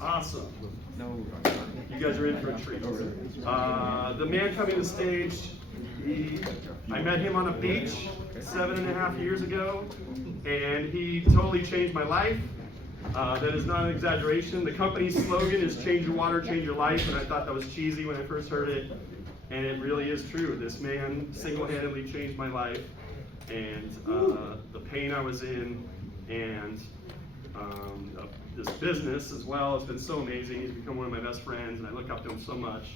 Awesome. You guys are in for a treat. The man coming to the stage, I met him on a beach 7.5 years ago, and he totally changed my life. That is not an exaggeration. The company's slogan is change your water, change your life, and I thought that was cheesy when I first heard it, and it really is true. This man single-handedly changed my life, and the pain I was in, and this business as well. It's been so amazing. He's become one of my best friends, and I look up to him so much.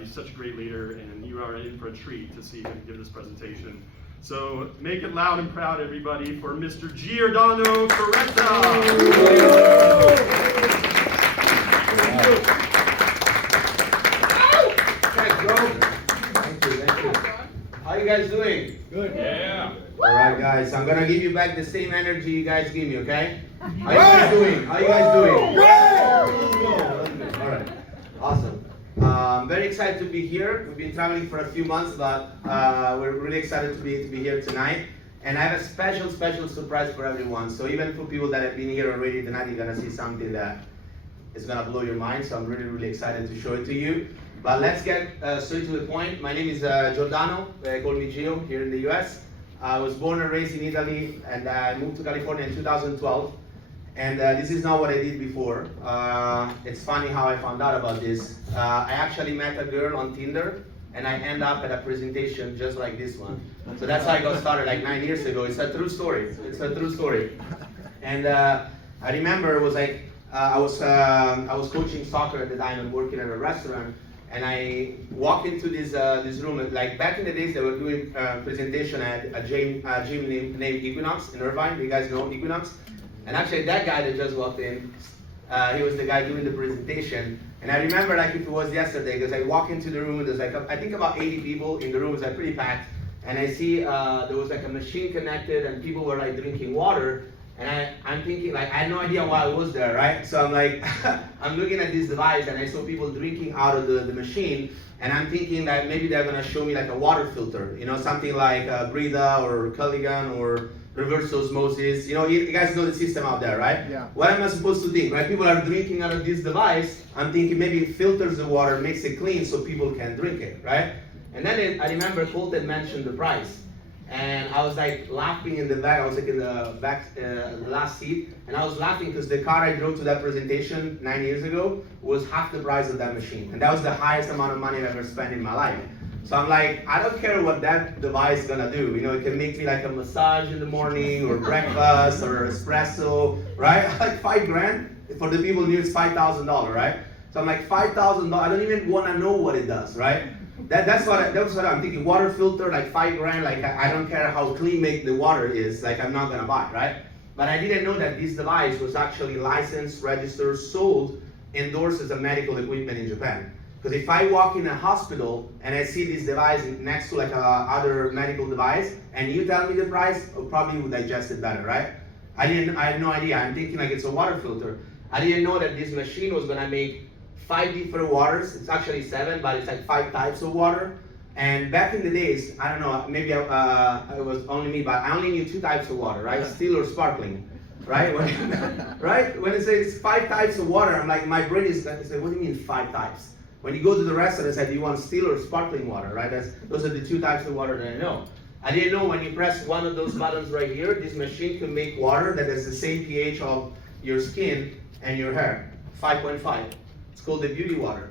He's such a great leader, and you are in for a treat to see him give this presentation. So make it loud and proud, everybody, for Mr. Giordano Demo. Thank you. How you guys doing? Good. Yeah. All right, guys. I'm gonna give you back the same energy you guys give me, okay? How you guys doing? How you guys doing? All right. Awesome. I'm very excited to be here. We've been traveling for a few months, but we're really excited to be here tonight. And I have a special surprise for everyone. So even for people that have been here already tonight, you're gonna see something that is gonna blow your mind. So I'm really excited to show it to you. But let's get straight to the point. My name is Giordano. They call me Gio here in the US. I was born and raised in Italy, and I moved to California in 2012. And this is not what I did before. It's funny how I found out about this. I actually met a girl on Tinder, and I end up at a presentation just like this one. So that's how I got started like 9 years ago. It's a true story. It's a true story. And I remember it was like I was coaching soccer at the time and working at a restaurant. And I walk into this room. Like back in the days, they were doing a presentation at a gym named Equinox in Irvine. You guys know Equinox? And actually, that guy that just walked in, he was the guy doing the presentation. And I remember like if it was yesterday, because I walk into the room. There's like I think about 80 people in the room. It was like pretty packed. And I see there was like a machine connected, and people were like drinking water. And I'm thinking, like, I had no idea why I was there, right? So I'm like, I'm looking at this device, and I saw people drinking out of the machine, and I'm thinking that maybe they're gonna show me like a water filter, you know, something like Brita or Culligan or reverse osmosis. You know, you guys know the system out there, right? Yeah. What am I supposed to think, right? People are drinking out of this device. I'm thinking maybe it filters the water, makes it clean so people can drink it, right? And then I remember Colton mentioned the price. And I was like laughing in the back. I was like in the back, the last seat, and I was laughing because the car I drove to that presentation 9 years ago was half the price of that machine, and that was the highest amount of money I've ever spent in my life. So I'm like, I don't care what that device is gonna do. You know, it can make me like a massage in the morning, or breakfast, or espresso, right? Like $5,000 for the people new, it's $5,000, right? So I'm like $5,000. I don't even want to know what it does, right? That's what I'm thinking. Water filter, like $5,000. Like I don't care how clean the water is. Like I'm not gonna buy, right? But I didn't know that this device was actually licensed, registered, sold, endorsed as a medical equipment in Japan. Because if I walk in a hospital and I see this device next to like a other medical device, and you tell me the price, I probably would digest it better, right? I had no idea. I'm thinking like it's a water filter. I didn't know that this machine was gonna make 5 different waters. It's actually 7, but it's like 5 types of water. And back in the days, I don't know, maybe it was only me, but I only knew 2 types of water, right? Still or sparkling, right? Right? When it says 5 types of water, I'm like, my brain is like, what do you mean 5 types? When you go to the restaurant, I said, do you want still or sparkling water, right? Those are the 2 types of water that I know. I didn't know when you press one of those buttons right here, this machine can make water that has the same pH of your skin and your hair, 5.5. It's called the beauty water.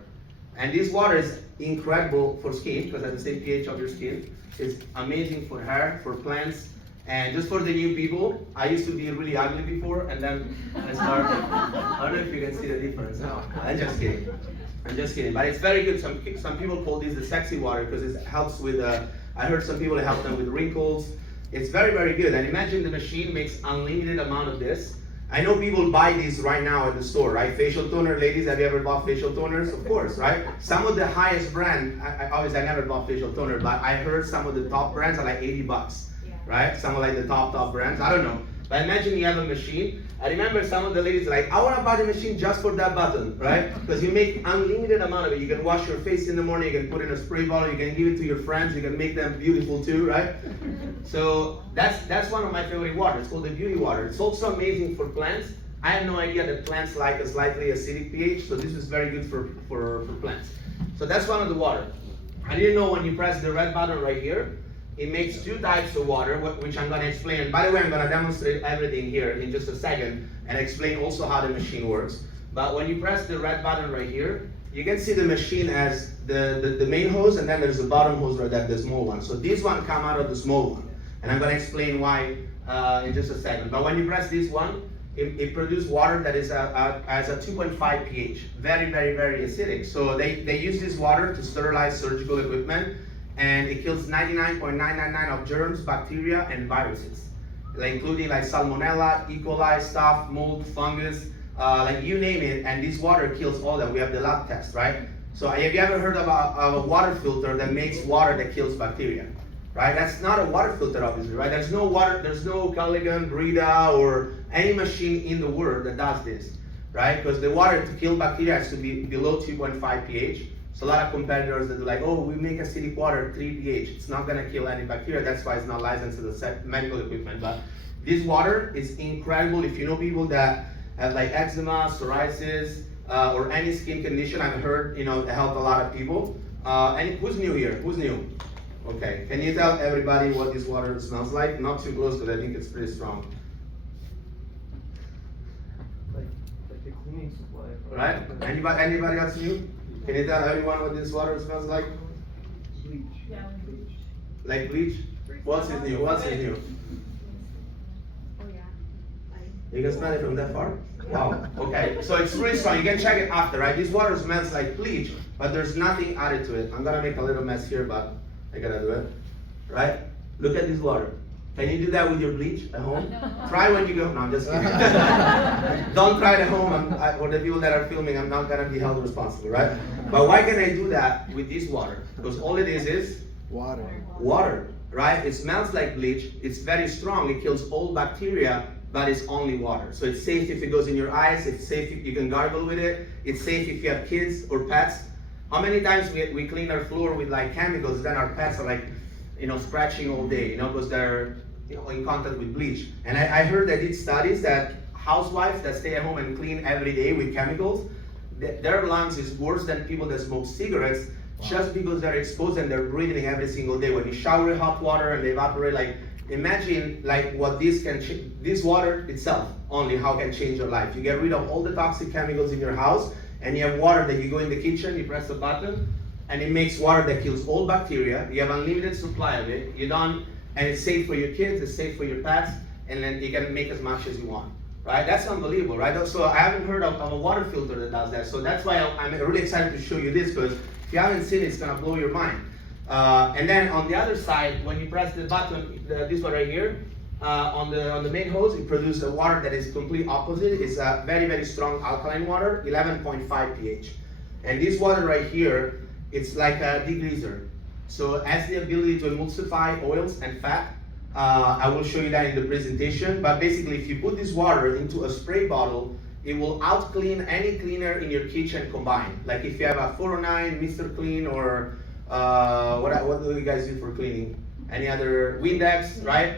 And this water is incredible for skin because it has the same pH of your skin. It's amazing for hair, for plants, and just for the new people. I used to be really ugly before, and then I started. I don't know if you can see the difference. No, I'm just kidding. I'm just kidding. But it's very good. Some people call this the sexy water because it helps with, I heard some people help them with wrinkles. It's very good. And imagine the machine makes unlimited amount of this. I know people buy these right now at the store, right? Facial toner, ladies, have you ever bought facial toners? Of course, right? Some of the highest brand, obviously I never bought facial toner, but I heard some of the top brands are like $80, right? Some of like the top brands, I don't know. But imagine you have a machine. I remember some of the ladies like, I want to buy the machine just for that button, right? Because you make unlimited amount of it. You can wash your face in the morning, you can put in a spray bottle, you can give it to your friends, you can make them beautiful too, right? So that's one of my favorite waters. It's called the beauty water. It's also amazing for plants I had no idea that plants like a slightly acidic pH, so this is very good for plants. So that's one of the water. I didn't know when you press the red button right here, it makes two types of water, which I'm going to explain. And by the way, I'm going to demonstrate everything here in just a second and explain also how the machine works. But when you press the red button right here, you can see the machine as the main hose, and then there's a bottom hose right there, the small one. So this one come out of the small one. And I'm going to explain why in just a second. But when you press this one, it produces water that is as a 2.5 pH. Very, very, very acidic. So they use this water to sterilize surgical equipment, and it kills 99.999 of germs, bacteria, and viruses, including like salmonella, E. coli, staph, mold, fungus, like you name it, and this water kills all that. We have the lab test, right? So have you ever heard of a water filter that makes water that kills bacteria? Right? That's not a water filter, obviously, right? There's no water, there's no Culligan, Brita, or any machine in the world that does this, right? Because the water to kill bacteria has to be below 2.5 pH. So a lot of competitors that are like, oh, we make acidic water 3 pH. It's not gonna kill any bacteria. That's why it's not licensed as a medical equipment. But this water is incredible. If you know people that have like eczema, psoriasis, or any skin condition, I've heard, it helped a lot of people. And who's new here? Who's new? Okay, can you tell everybody what this water smells like? Not too close, because I think it's pretty strong. Like a cleaning supply. Right? Anybody else new? Can you tell everyone what this water smells like? Bleach. Yeah, bleach. Like bleach? What's it new? What's it new? Oh, yeah. You can smell it from that far? Wow, okay. So it's really strong. You can check it after, right? This water smells like bleach, but there's nothing added to it. I'm gonna make a little mess here, but I gotta do it. Right? Look at this water. Can you do that with your bleach at home? No. Try when you go. No, I'm just kidding. Don't try it at home. For the people that are filming, I'm not gonna be held responsible, right? But why can I do that with this water? Because all it is Water. water, right? It smells like bleach. It's very strong. It kills all bacteria, but it's only water. So it's safe if it goes in your eyes. It's safe if you can gargle with it. It's safe if you have kids or pets. How many times we clean our floor with like chemicals, then our pets are like, scratching all day, because they're in contact with bleach. And I heard they did studies that housewives that stay at home and clean every day with chemicals, their lungs is worse than people that smoke cigarettes, just because they're exposed and they're breathing every single day. When you shower with hot water and they evaporate, like imagine like what this water itself only how can change your life. You get rid of all the toxic chemicals in your house, and you have water that you go in the kitchen, you press the button, and it makes water that kills all bacteria. You have unlimited supply of it. And it's safe for your kids, it's safe for your pets, and then you can make as much as you want, right? That's unbelievable, right? So I haven't heard of a water filter that does that. So that's why I'm really excited to show you this, because if you haven't seen it, it's gonna blow your mind. And then on the other side, when you press the button, this one right here, on the main hose, it produces a water that is complete opposite. It's a very, very strong alkaline water, 11.5 pH. And this water right here, it's like a degreaser. So it has the ability to emulsify oils and fat. I will show you that in the presentation. But basically, if you put this water into a spray bottle, it will out clean any cleaner in your kitchen combined. Like if you have a 409, Mr. Clean, or what do you guys use for cleaning? Any other Windex, right?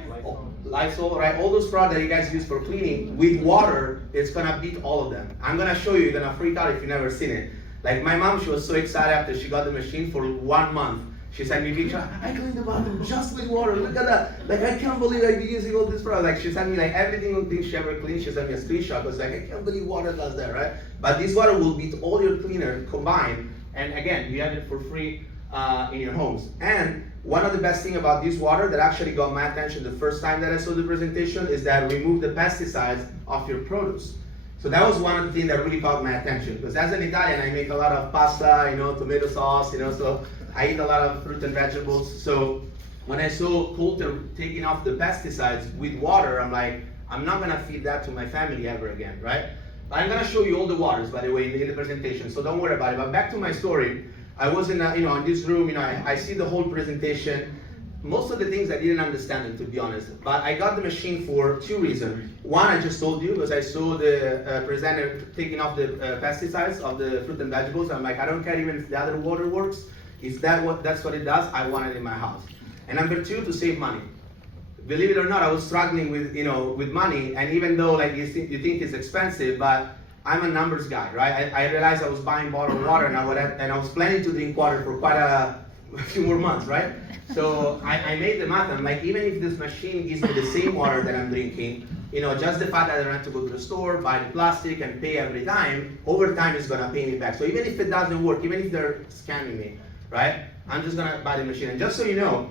Lysol, right? All those products that you guys use for cleaning with water, it's gonna beat all of them. I'm gonna show you, you're gonna freak out if you've never seen it. Like my mom, she was so excited after she got the machine for 1 month. She sent me a picture, I cleaned the bathroom just with water, look at that. Like I can't believe I'd be using all this product. Like she sent me like every single thing she ever cleaned, she sent me a screenshot. I was like, I can't believe water does that, right? But this water will beat all your cleaner combined. And again, you have it for free in your homes. And one of the best things about this water that actually got my attention the first time that I saw the presentation is that remove the pesticides off your produce. So that was one of the things that really caught my attention, because as an Italian, I make a lot of pasta, tomato sauce, so I eat a lot of fruit and vegetables. So when I saw Coulter taking off the pesticides with water, I'm like, I'm not gonna feed that to my family ever again, right? But I'm gonna show you all the waters, by the way, in the presentation, so don't worry about it. But back to my story, I was in this room, I see the whole presentation. Most of the things I didn't understand them, to be honest. But I got the machine for 2 reasons. One, I just told you, because I saw the presenter taking off the pesticides of the fruit and vegetables. I'm like, I don't care even if the other water works. That's what it does? I want it in my house. And number 2, to save money. believe it or not, I was struggling with, with money, and even though like you think it's expensive, but I'm a numbers guy, right? I realized I was buying bottled water, and I was planning to drink water for quite a few more months, right? So I made the math. I'm like, even if this machine gives me the same water that I'm drinking, just the fact that I don't have to go to the store, buy the plastic, and pay every time, over time it's gonna pay me back. So even if it doesn't work, even if they're scamming me, right? I'm just gonna buy the machine. And just so you know,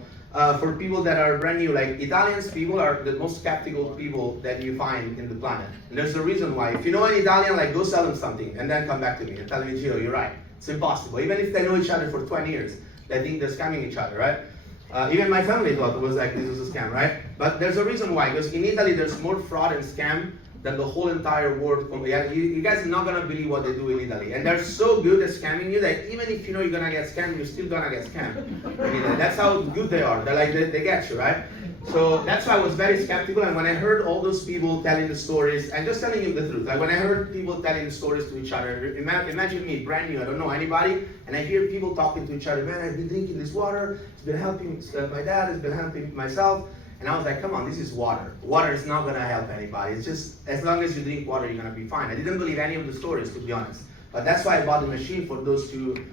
for people that are brand new, like Italians, people are the most skeptical people that you find in the planet. And there's a reason why. If you know an Italian, like go sell them something and then come back to me and tell me, Gio, you're right. It's impossible. Even if they know each other for 20 years, they think they're scamming each other, right? Even my family thought it was like this was a scam, right? But there's a reason why, because in Italy there's more fraud and scam than the whole entire world. You guys are not gonna believe what they do in Italy, and they're so good at scamming you that even if you know you're gonna get scammed, you're still gonna get scammed. That's how good they are. They're like they get you, right? So that's why I was very skeptical. And when I heard all those people telling the stories, and just telling you the truth, like when I heard people telling the stories to each other, imagine me, brand new, I don't know anybody, and I hear people talking to each other. Man, I've been drinking this water. It's been helping my dad. It's been helping myself. And I was like, come on, this is water. Water is not gonna help anybody. It's just, as long as you drink water, you're gonna be fine. I didn't believe any of the stories, to be honest. But that's why I bought the machine, for those two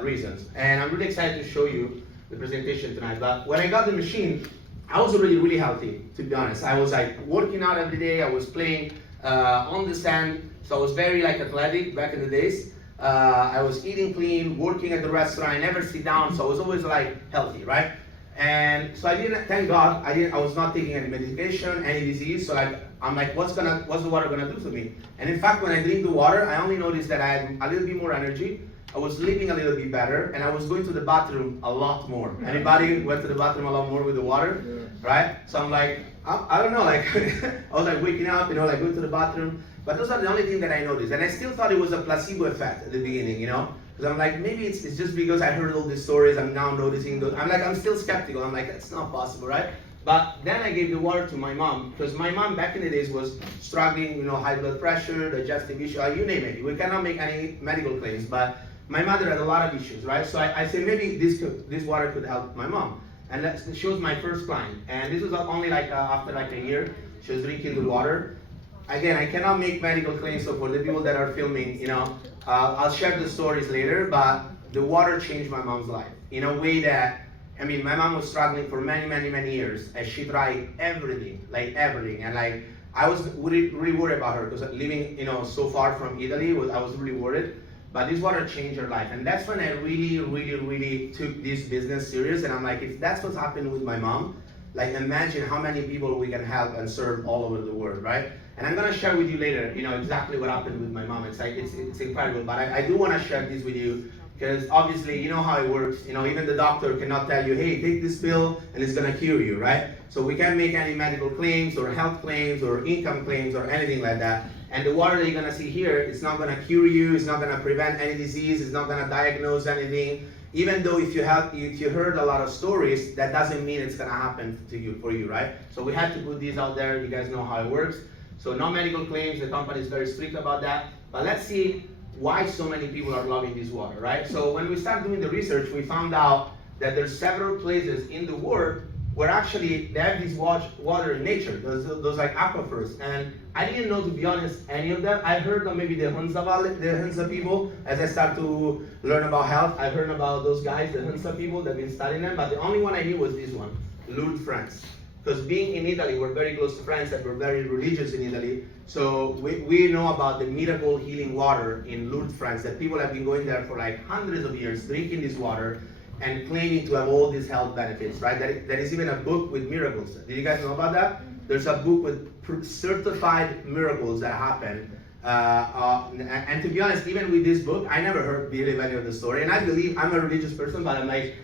reasons. And I'm really excited to show you the presentation tonight. But when I got the machine, I was already really healthy, to be honest. I was like working out every day. I was playing on the sand. So I was very like athletic back in the days. I was eating clean, working at the restaurant. I never sit down. So I was always like healthy, right? And so I didn't, thank God, I was not taking any medication, any disease. So I'm like, what's the water gonna do to me? And in fact, when I drink the water, I only noticed that I had a little bit more energy. I was sleeping a little bit better, and I was going to the bathroom a lot more. Anybody went to the bathroom a lot more with the water, right? So I'm like, I don't know, like I was like waking up, like going to the bathroom. But those are the only thing that I noticed. And I still thought it was a placebo effect at the beginning, Because I'm like, maybe it's just because I heard all these stories, I'm now noticing those. I'm still skeptical. I'm like, that's not possible, right? But then I gave the water to my mom, because my mom back in the days was struggling, high blood pressure, digestive issue, you name it. We cannot make any medical claims, but my mother had a lot of issues, right? So I said, maybe this water could help my mom. And she was my first client. And this was only like after like a year, she was drinking the water. Again, I cannot make medical claims, so for the people that are filming, I'll share the stories later, but the water changed my mom's life in a way that, my mom was struggling for many, many, many years, and she tried everything, and I was really worried about her, because living, so far from Italy, I was really worried, but this water changed her life, and that's when I really, really, really took this business serious, and I'm like, if that's what's happened with my mom, like imagine how many people we can help and serve all over the world, right? And I'm gonna share with you later, exactly what happened with my mom. It's like, it's incredible, but I do wanna share this with you, because obviously, you know how it works. Even the doctor cannot tell you, hey, take this pill and it's gonna cure you, right? So we can't make any medical claims or health claims or income claims or anything like that. And the water that you're gonna see here, it's not gonna cure you, it's not gonna prevent any disease, it's not gonna diagnose anything. Even though if you heard a lot of stories, that doesn't mean it's gonna happen for you, right? So we had to put these out there. You guys know how it works. So no medical claims. The company is very strict about that. But let's see why so many people are loving this water, right? So when we started doing the research, we found out that there's several places in the world where actually they have this water in nature, those like aquifers. And I didn't know, to be honest, any of them. I heard of maybe the Hunza people. As I start to learn about health, I heard about those guys, the Hunza people, that have been studying them. But the only one I knew was this one, Lourdes, France. Because being in Italy, we're very close to France, and we're very religious in Italy. So we know about the miracle healing water in Lourdes, France, that people have been going there for like hundreds of years, drinking this water, and claiming to have all these health benefits, right? There is even a book with miracles. Did you guys know about that? There's a book with certified miracles that happen. And to be honest, even with this book, I never believe any of the story. And I believe, I'm a religious person, but I'm like,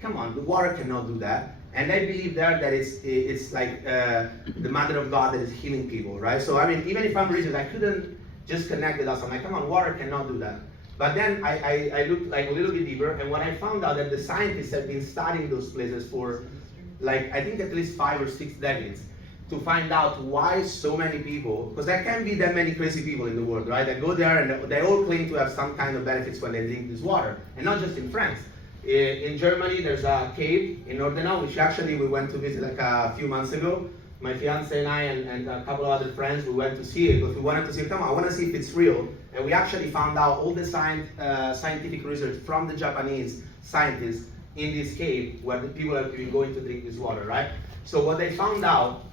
come on, the water cannot do that. And I believe there that it's like the mother of God that is healing people, right? So even if I'm religious, I couldn't just connect the dots. I'm like, come on, water cannot do that. But then I looked like a little bit deeper, and when I found out that the scientists have been studying those places for like, I think at least 5 or 6 decades, to find out why so many people, because there can't be that many crazy people in the world, right? That go there and they all claim to have some kind of benefits when they drink this water, and not just in France. In Germany, there's a cave in Nordenau, which actually we went to visit like a few months ago. My fiance and I and a couple of other friends, we went to see it, but we wanted to see, come on, I want to see if it's real. And we actually found out all the scientific research from the Japanese scientists in this cave where the people are going to drink this water, right? So what they found out,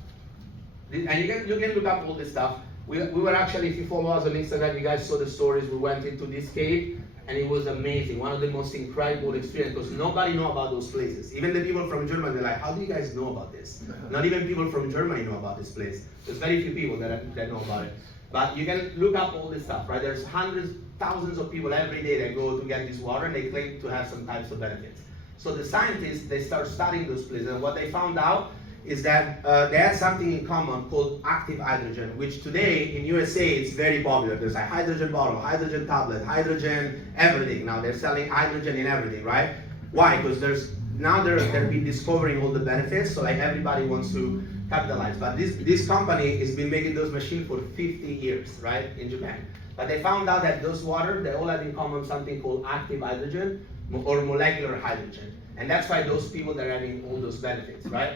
and you can look up all this stuff. We were actually, if you follow us on Instagram, you guys saw the stories. We went into this cave, and it was amazing. One of the most incredible experiences, because nobody know about those places. Even the people from Germany, they're like, how do you guys know about this? Not even people from Germany know about this place. There's very few people that know about it. But you can look up all this stuff, right? There's hundreds, thousands of people every day that go to get this water, and they claim to have some types of benefits. So the scientists, they start studying those places, and what they found out is that they had something in common called active hydrogen, which today in USA it's very popular. There's a hydrogen bottle, hydrogen tablet, hydrogen everything. Now they're selling hydrogen in everything, right? Why? Because they've been discovering all the benefits, so like everybody wants to capitalize. But this company has been making those machines for 50 years, right, in Japan. But they found out that those water, they all have in common something called active hydrogen or molecular hydrogen. And that's why those people that are having all those benefits, right?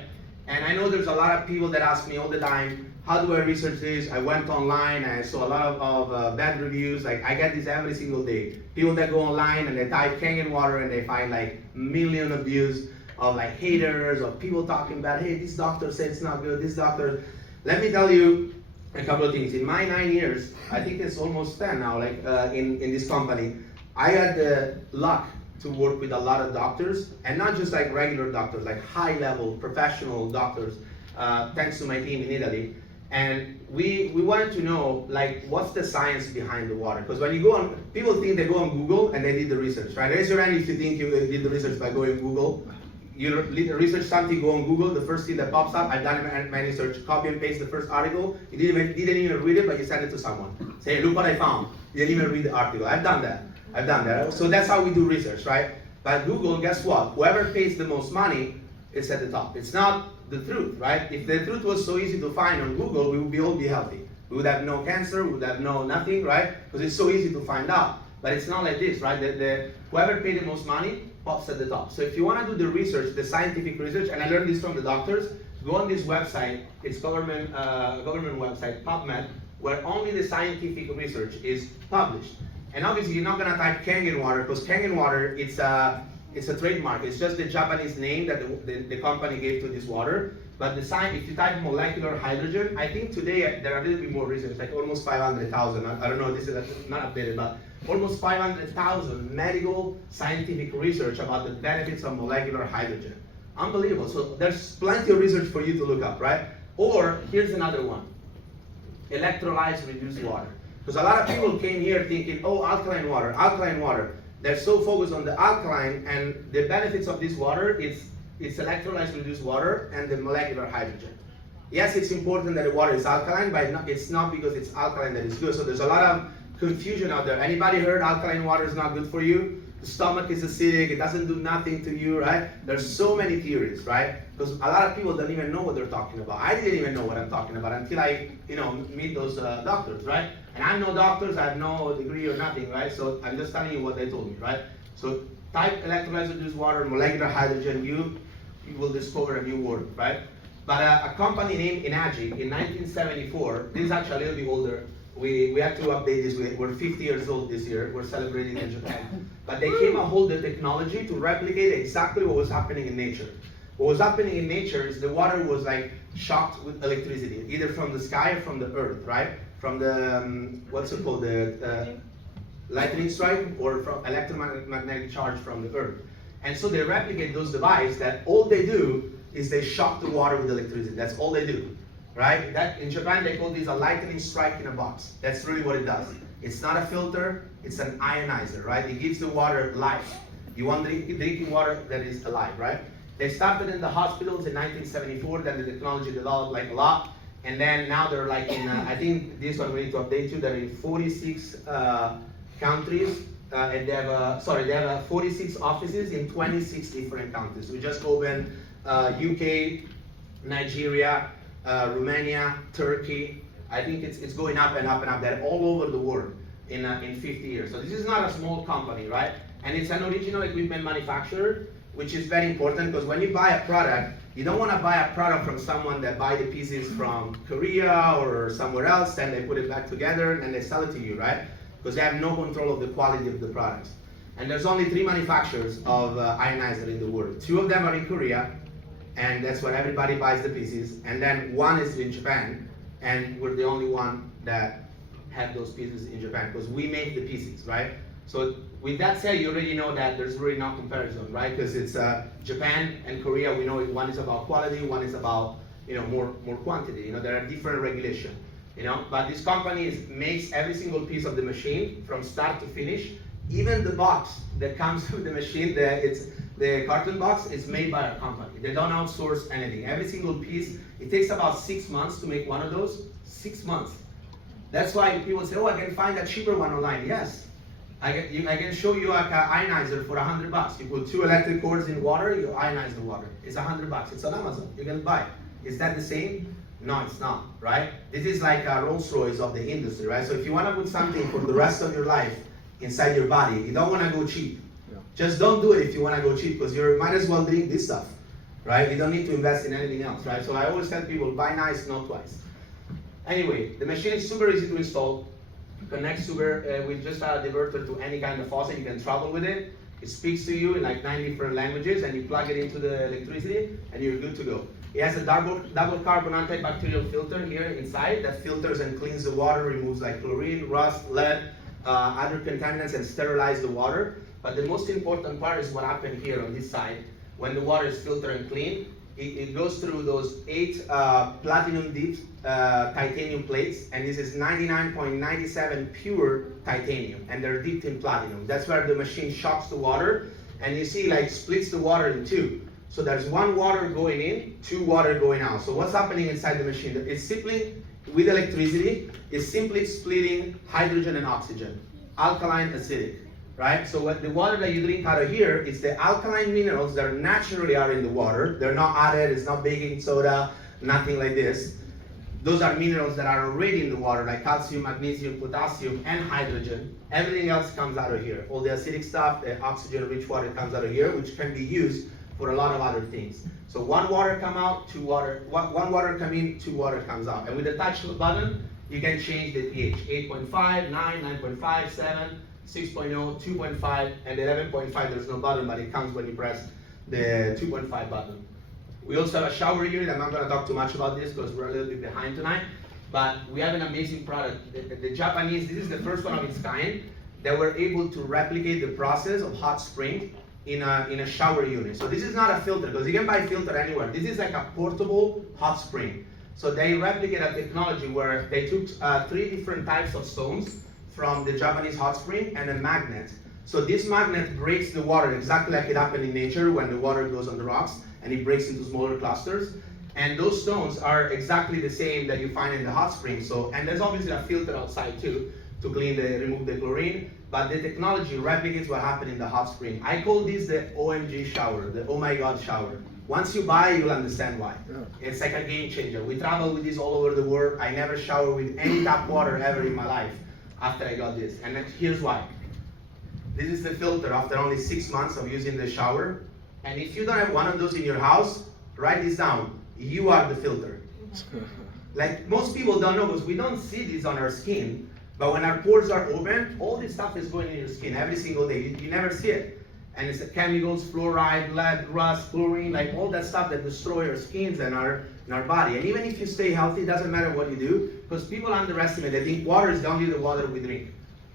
And I know there's a lot of people that ask me all the time, how do I research this? I went online and I saw a lot of bad reviews. Like I get this every single day. People that go online and they type Kangen water and they find like millions of views of like haters, of people talking about, hey, this doctor said it's not good, this doctor. Let me tell you a couple of things. In my 9 years, I think it's almost 10 now, like in this company, I had the luck to work with a lot of doctors, and not just like regular doctors, like high-level professional doctors, thanks to my team in Italy. And we wanted to know, like, what's the science behind the water? Because when you go on, people think they go on Google and they did the research, right? Raise your hand if you think you did the research by going Google. You research something, go on Google, the first thing that pops up, I've done my research, copy and paste the first article, you didn't even read it, but you send it to someone. Say, look what I found. You didn't even read the article. I've done that. So that's how we do research, right? But Google, guess what? Whoever pays the most money is at the top. It's not the truth, right? If the truth was so easy to find on Google, we would all be healthy. We would have no cancer, we would have no nothing, right? Because it's so easy to find out. But it's not like this, right? Whoever paid the most money pops at the top. So if you want to do the research, the scientific research, and I learned this from the doctors, go on this website. It's government website, PubMed, where only the scientific research is published. And obviously, you're not gonna type Kangen water, because Kangen water, it's a trademark. It's just the Japanese name that the company gave to this water. But if you type molecular hydrogen, I think today there are a little bit more research, like almost 500,000. I don't know, this is not updated, but almost 500,000 medical scientific research about the benefits of molecular hydrogen. Unbelievable. So there's plenty of research for you to look up, right? Or here's another one, electrolyzed reduced water. Because a lot of people came here thinking, oh, alkaline water, alkaline water. They're so focused on the alkaline, and the benefits of this water, it's electrolyzed reduced water and the molecular hydrogen. Yes, it's important that the water is alkaline, but it's not because it's alkaline that it's good. So there's a lot of confusion out there. Anybody heard alkaline water is not good for you? The stomach is acidic, it doesn't do nothing to you, right? There's so many theories, right? Because a lot of people don't even know what they're talking about. I didn't even know what I'm talking about until I, meet those doctors, right? And I'm no doctors, I have no degree or nothing, right? So I'm just telling you what they told me, right? So type electrolyzed reduced water, molecular hydrogen, you will discover a new world, right? But a company named Enagic in 1974, this is actually a little bit older. We have to update this. We're 50 years old this year. We're celebrating in Japan. But they came up with the technology to replicate exactly what was happening in nature. What was happening in nature is the water was like shocked with electricity, either from the sky or from the earth, right? From the, what's it called, the lightning strike, or from electromagnetic charge from the earth. And so they replicate those devices that all they do is they shock the water with electricity. That's all they do. Right? That in Japan they call this a lightning strike in a box. That's really what it does. It's not a filter, it's an ionizer, right? It gives the water life. You want drinking water that is alive, right? They started in the hospitals in 1974, then the technology developed like a lot, and then now they're like in, I think this one we need to update you, they're in 46 countries, and they have 46 offices in 26 different countries. We just opened UK, Nigeria, Romania, Turkey. I think it's going up and up and up. They're all over the world in 50 years. So this is not a small company, right? and it's an original equipment manufacturer, which is very important because when you buy a product, you don't want to buy a product from someone that buy the pieces from Korea or somewhere else, and they put it back together and they sell it to you, right? Because they have no control of the quality of the products. And there's only 3 manufacturers of ionizer in the world. 2 of them are in Korea, and that's where everybody buys the pieces. And then 1 is in Japan, and we're the only one that have those pieces in Japan because we make the pieces, right? So with that said, you already know that there's really no comparison, right? Because it's Japan and Korea. We know one is about quality, one is about more quantity. There are different regulations. But this company makes every single piece of the machine from start to finish. Even the box that comes with the machine, the carton box, is made by our company. They don't outsource anything. Every single piece, it takes about 6 months to make one of those. 6 months. That's why people say, oh, I can find a cheaper one online. Yes, I can show you like an ionizer for $100. You put 2 electric cords in water, you ionize the water. It's $100. It's on Amazon. You can buy it. Is that the same? No, it's not, right? This is like a Rolls Royce of the industry, right? So if you want to put something for the rest of your life inside your body, you don't want to go cheap. Yeah. Just don't do it if you want to go cheap, because you might as well drink this stuff, right? You don't need to invest in anything else, right? So I always tell people, buy nice, not twice. Anyway, the machine is super easy to install. Connects with just a diverter to any kind of faucet. You can travel with it. It speaks to you in like 9 different languages, and you plug it into the electricity, and you're good to go. It has a double carbon antibacterial filter here inside that filters and cleans the water, removes like chlorine, rust, lead, other contaminants, and sterilize the water. But the most important part is what happened here on this side. When the water is filtered and clean, it goes through those 8 platinum dipped titanium plates, and this is 99.97 pure titanium, and they're dipped in platinum. That's where the machine shocks the water, and you see like splits the water in 2. So there's 1 water going in, 2 water going out. So what's happening inside the machine? It's simply, with electricity, it's simply splitting hydrogen and oxygen, alkaline, acidic, right? So what the water that you drink out of here is the alkaline minerals that naturally are in the water. They're not added, it's not baking soda, nothing like this. Those are minerals that are already in the water, like calcium, magnesium, potassium, and hydrogen. Everything else comes out of here. All the acidic stuff, the oxygen-rich water comes out of here, which can be used for a lot of other things. So 1 water come out, 2 water, 1 water come in, 2 water comes out. And with the touch of a button, you can change the pH. 8.5, 9, 9.5, 7, 6.0, 2.5, and 11.5. There's no button, but it comes when you press the 2.5 button. We also have a shower unit. I'm not going to talk too much about this because we're a little bit behind tonight. But we have an amazing product. The Japanese, this is the first one of its kind, that were able to replicate the process of hot spring in a shower unit. So this is not a filter, because you can buy a filter anywhere. This is like a portable hot spring. So they replicate a technology where they took 3 different types of stones from the Japanese hot spring and a magnet. So this magnet breaks the water exactly like it happened in nature when the water goes on the rocks and it breaks into smaller clusters. And those stones are exactly the same that you find in the hot spring. So, and there's obviously a filter outside too to remove the chlorine. But the technology replicates what happened in the hot spring. I call this the OMG shower, the oh my God shower. Once you buy, you'll understand why. Yeah. It's like a game changer. We travel with this all over the world. I never shower with any tap water ever in my life after I got this. And here's why. This is the filter after only 6 months of using the shower. And if you don't have one of those in your house, write this down. You are the filter. Like most people don't know, because we don't see this on our skin. But when our pores are open, all this stuff is going in your skin every single day. You never see it. And it's chemicals, fluoride, lead, rust, chlorine, like all that stuff that destroy our skins and in our body. And even if you stay healthy, it doesn't matter what you do, because people underestimate. They think water is only the water we drink.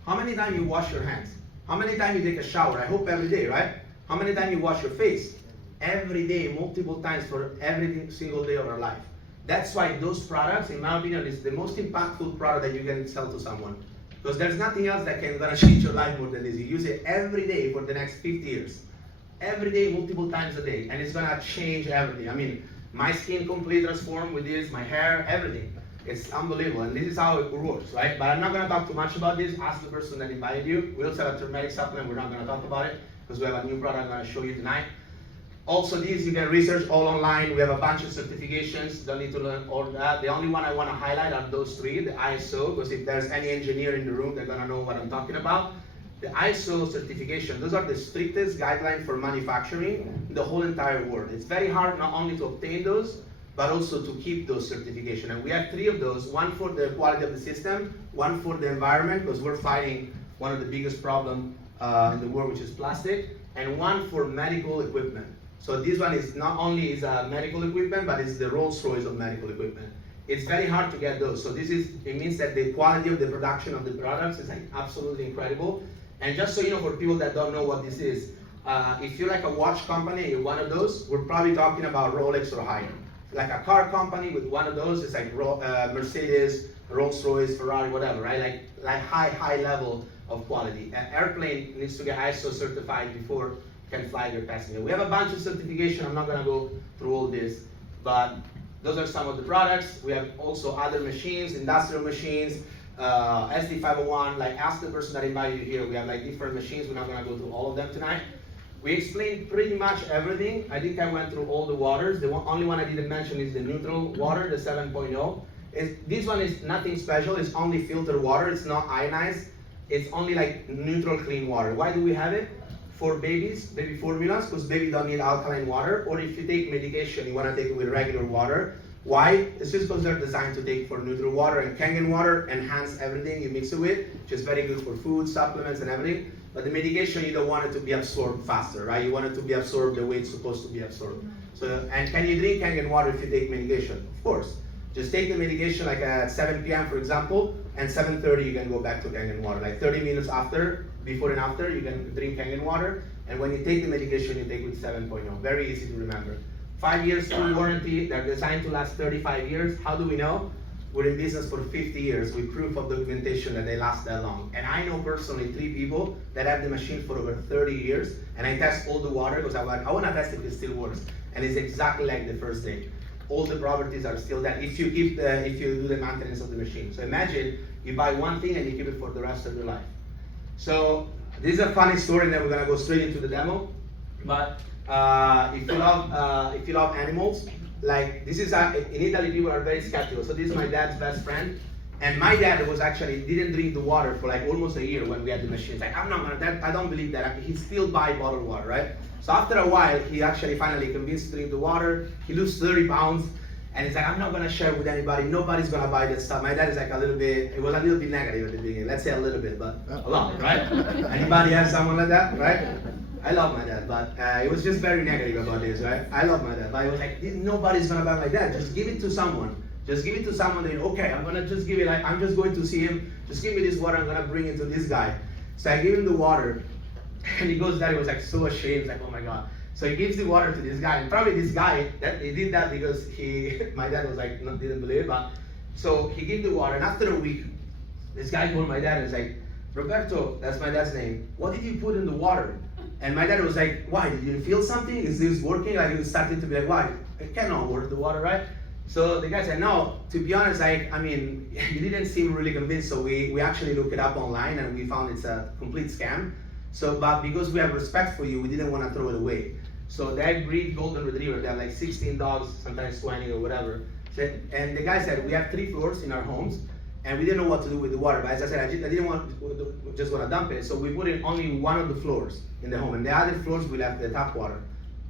How many times you wash your hands? How many times you take a shower? I hope every day, right? How many times you wash your face? Every day, multiple times for every single day of our life. That's why those products, in my opinion, is the most impactful product that you can sell to someone. Because there's nothing else that can gonna change your life more than this. You use it every day for the next 50 years. Every day, multiple times a day. And it's gonna change everything. I mean, my skin completely transformed with this, my hair, everything. It's unbelievable. And this is how it works, right? But I'm not gonna talk too much about this. Ask the person that invited you. We also have a turmeric supplement. We're not gonna talk about it because we have a new product I'm gonna show you tonight. Also, these you can research all online. We have a bunch of certifications. Don't need to learn all that. The only one I want to highlight are those 3, the ISO, because if there's any engineer in the room, they're gonna know what I'm talking about. the ISO certification, those are the strictest guidelines for manufacturing in the whole entire world. It's very hard not only to obtain those, but also to keep those certifications. And we have 3 of those, one for the quality of the system, one for the environment, because we're fighting one of the biggest problems in the world, which is plastic, and one for medical equipment. So this one is not only is medical equipment, but it's the Rolls Royce of medical equipment. It's very hard to get those. So it means that the quality of the production of the products is like absolutely incredible. And just so you know, for people that don't know what this is, if you're like a watch company, you're one of those, we're probably talking about Rolex or higher. Like a car company with one of those, it's like Mercedes, Rolls Royce, Ferrari, whatever, right? Like high level of quality. An airplane needs to get ISO certified before you can fly your passenger. We have a bunch of certification. I'm not gonna go through all this, but those are some of the products. We have also other machines, industrial machines, SD501, like ask the person that invited you here. We have like different machines. We're not gonna go through all of them tonight. We explained pretty much everything. I think I went through all the waters. The only one I didn't mention is the neutral water, the 7.0. This one is nothing special. It's only filtered water. It's not ionized. It's only like neutral clean water. Why do we have it? For babies, baby formulas, because baby don't need alkaline water. Or if you take medication, you want to take it with regular water. Why? It's just because they're designed to take for neutral water, and Kangen water enhance everything you mix it with, which is very good for food, supplements, and everything. But the medication, you don't want it to be absorbed faster, right? You want it to be absorbed the way it's supposed to be absorbed. So, and can you drink Kangen water if you take medication? Of course. Just take the medication like at 7 p.m. for example, and 7:30 you can go back to Kangen water. Like 30 minutes after, before and after, you can drink Kangen water. And when you take the medication, you take with 7.0. Very easy to remember. 5 years full warranty. They're designed to last 35 years. How do we know? We're in business for 50 years with proof of documentation that they last that long. And I know personally 3 people that have the machine for over 30 years, and I test all the water because I'm like, I want to test if it still works. And it's exactly like the first day. All the properties are still there if you do the maintenance of the machine. So imagine you buy one thing and you keep it for the rest of your life. So this is a funny story, and then we're gonna go straight into the demo. But if you love animals, like this is in Italy, people are very skeptical. So this is my dad's best friend, and my dad was actually didn't drink the water for like almost a year when we had the machines. Like I'm not gonna, I don't believe that. He still buy bottled water, right? So after a while, he actually finally convinced to drink the water. He lose 30 pounds, and he's like, I'm not gonna share with anybody. Nobody's gonna buy this stuff. My dad is like it was a little bit negative at the beginning. Let's say a little bit, but a lot, right? Anybody have someone like that, right? I love my dad, but it was just very negative about this, right? I love my dad, but it was like, nobody's gonna buy like that. Just give it to someone. Just give it to someone. Then okay, I'm gonna just give it. Like I'm just going to see him. Just give me this water. I'm gonna bring it to this guy. So I give him the water, and he goes there. He was like so ashamed. He's like, oh my god. So he gives the water to this guy, and probably this guy that he did that because my dad was like didn't believe it. But so he gave the water, and after a week, this guy called my dad and was like, Roberto, that's my dad's name. What did you put in the water? And my dad was like, why? Did you feel something? Is this working? Like he started to be like, why? It cannot work the water, right? So the guy said, no, to be honest, I mean, you didn't seem really convinced, so we actually looked it up online and we found it's a complete scam. So, but because we have respect for you, we didn't want to throw it away. So they breed golden retriever, they have like 16 dogs, sometimes 20 or whatever. And the guy said, we have 3 floors in our homes, and we didn't know what to do with the water. But as I said, I didn't want to dump it, so we put it only one of the floors in the home, and the other floors we left the tap water.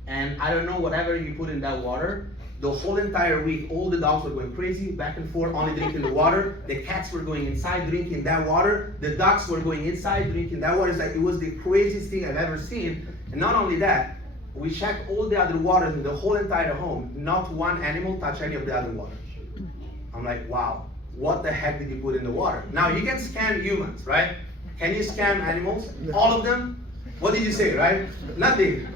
And I don't know, whatever you put in that water, the whole entire week, all the dogs were going crazy, back and forth, only drinking the water. The cats were going inside, drinking that water. The ducks were going inside, drinking that water. It's like, it was the craziest thing I've ever seen. And not only that, we checked all the other waters in the whole entire home. Not one animal touched any of the other water. I'm like, wow, what the heck did you put in the water? Now, you can scam humans, right? Can you scam animals? All of them? What did you say, right? Nothing.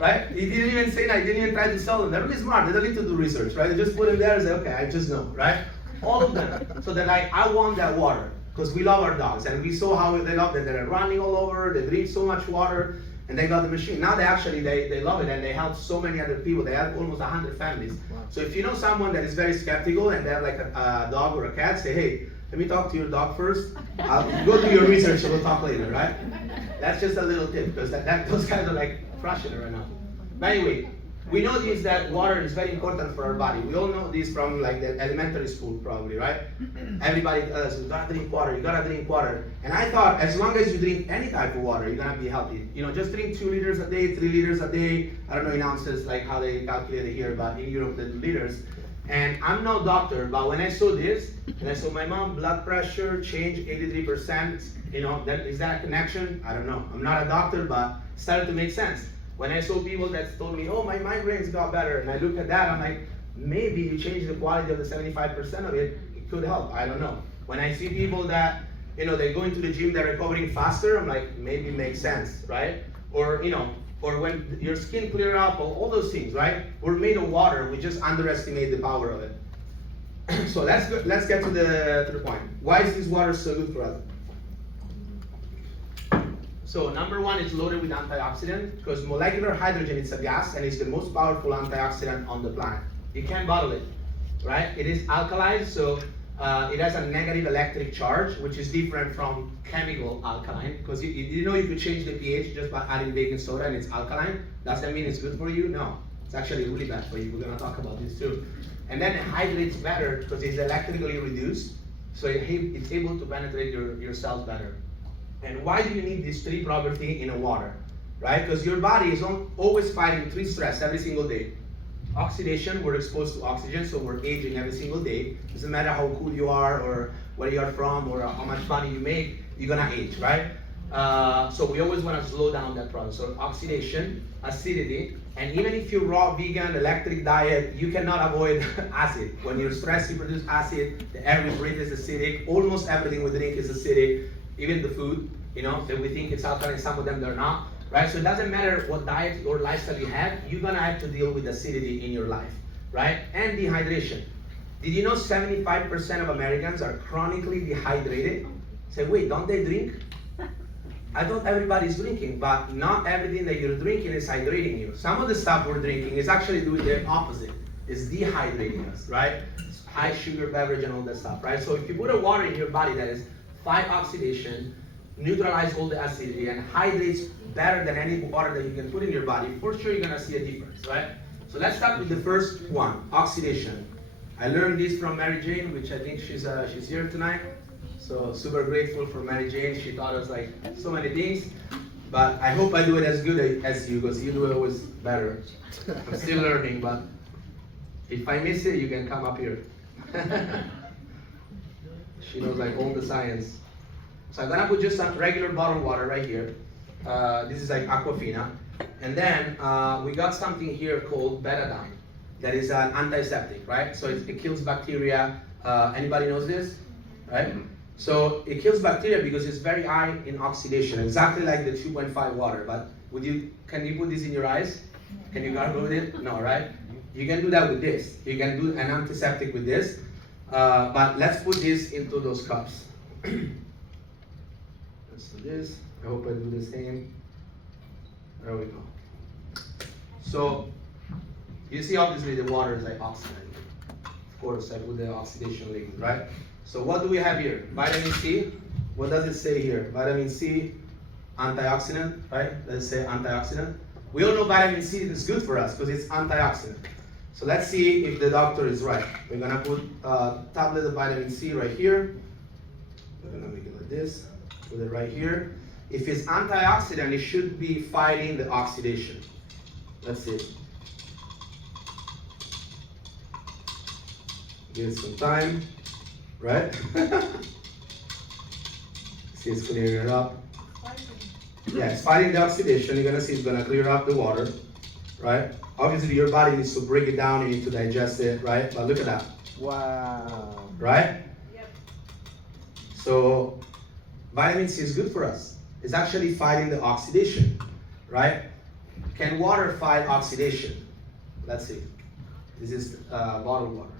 Right? He didn't even say that, he didn't even try to sell them. They're really smart, they don't need to do research, right? They just put them there and say, okay, I just know, right? All of them. So they're like, I want that water, because we love our dogs, and we saw how they love it. They're running all over, they drink so much water, and they got the machine. Now they love it, and they help so many other people. They have almost 100 families. Wow. So if you know someone that is very skeptical, and they have like a dog or a cat, say, hey, let me talk to your dog first. I'll go do your research, and we'll talk later, right? That's just a little tip, because those guys are like crushing it right now. But anyway, we know this, that water is very important for our body. We all know this from like the elementary school probably, right? Everybody tells us, you gotta drink water, you gotta drink water. And I thought, as long as you drink any type of water, you're gonna be healthy. You know, just drink 2 liters a day, 3 liters a day. I don't know in ounces, like how they calculate it here, but in Europe, they do liters. And I'm no doctor, but when I saw this, and I saw my mom, blood pressure changed 83%, you know, is that a connection? I don't know. I'm not a doctor, but it started to make sense. When I saw people that told me, oh, my migraines got better, and I look at that, I'm like, maybe you change the quality of the 75% of it, it could help, I don't know. When I see people that, you know, they go into the gym, they're recovering faster, I'm like, maybe it makes sense, right? Or, you know, or when your skin clear up, all those things, right? We're made of water, we just underestimate the power of it. So let's get to the point. Why is this water so good for us? So number one, it's loaded with antioxidant because molecular hydrogen is a gas and it's the most powerful antioxidant on the planet. You can't bottle it, right? It is alkalized, so it has a negative electric charge, which is different from chemical alkaline. Because you know you could change the pH just by adding baking soda and it's alkaline. Does that mean it's good for you? No, it's actually really bad for you. We're gonna talk about this too. And then it hydrates better because it's electrically reduced, so it's able to penetrate your cells better. And why do you need these 3 properties in a water, right? Because your body is always fighting 3 stress every single day. Oxidation, we're exposed to oxygen, so we're aging every single day. Doesn't matter how cool you are or where you are from or how much money you make, you're gonna age, right? So we always wanna slow down that process. So oxidation, acidity, and even if you're raw, vegan, electric diet, you cannot avoid acid. When you're stressed, you produce acid, the air we breathe is acidic, almost everything we drink is acidic. Even the food, you know, that we think it's alkaline, some of them they're not, right? So it doesn't matter what diet or lifestyle you have, you're gonna have to deal with acidity in your life, right? And dehydration. Did you know 75% of Americans are chronically dehydrated? Say, wait, don't they drink? I thought everybody's drinking, but not everything that you're drinking is hydrating you. Some of the stuff we're drinking is actually doing the opposite. It's dehydrating us, right? High sugar beverage and all that stuff, right? So if you put a water in your body that is fight oxidation, neutralize all the acidity, and hydrates better than any water that you can put in your body, for sure you're gonna see a difference, right? So let's start with the first one, oxidation. I learned this from Mary Jane, which I think she's here tonight. So super grateful for Mary Jane. She taught us like so many things, but I hope I do it as good as you, because you do it always better. I'm still learning, but if I miss it, you can come up here. She knows like all the science. So I'm gonna put just some regular bottled water right here. This is like Aquafina. And then we got something here called betadine. That is an antiseptic, right? So it kills bacteria. Anybody knows this, right? So it kills bacteria because it's very high in oxidation, exactly like the 2.5 water. But can you put this in your eyes? Can you gargle with it? No, right? You can do that with this. You can do an antiseptic with this. But let's put this into those cups. Let's do this. I hope I do the same. There we go. So you see, obviously the water is like oxidized. Of course, I put the oxidation liquid, right? So what do we have here? Vitamin C. What does it say here? Vitamin C, antioxidant, right? Let's say antioxidant. We all know vitamin C is good for us because it's antioxidant. So let's see if the doctor is right. We're gonna put a tablet of vitamin C right here. We're gonna make it like this. Put it right here. If it's antioxidant, it should be fighting the oxidation. Let's see. Give it some time, right? See, it's clearing it up. Yeah, it's fighting the oxidation. You're gonna see it's gonna clear up the water, right? Obviously, your body needs to break it down. You need to digest it, right? But look at that. Wow. Right? Yep. So, vitamin C is good for us. It's actually fighting the oxidation, right? Can water fight oxidation? Let's see. This is bottled water.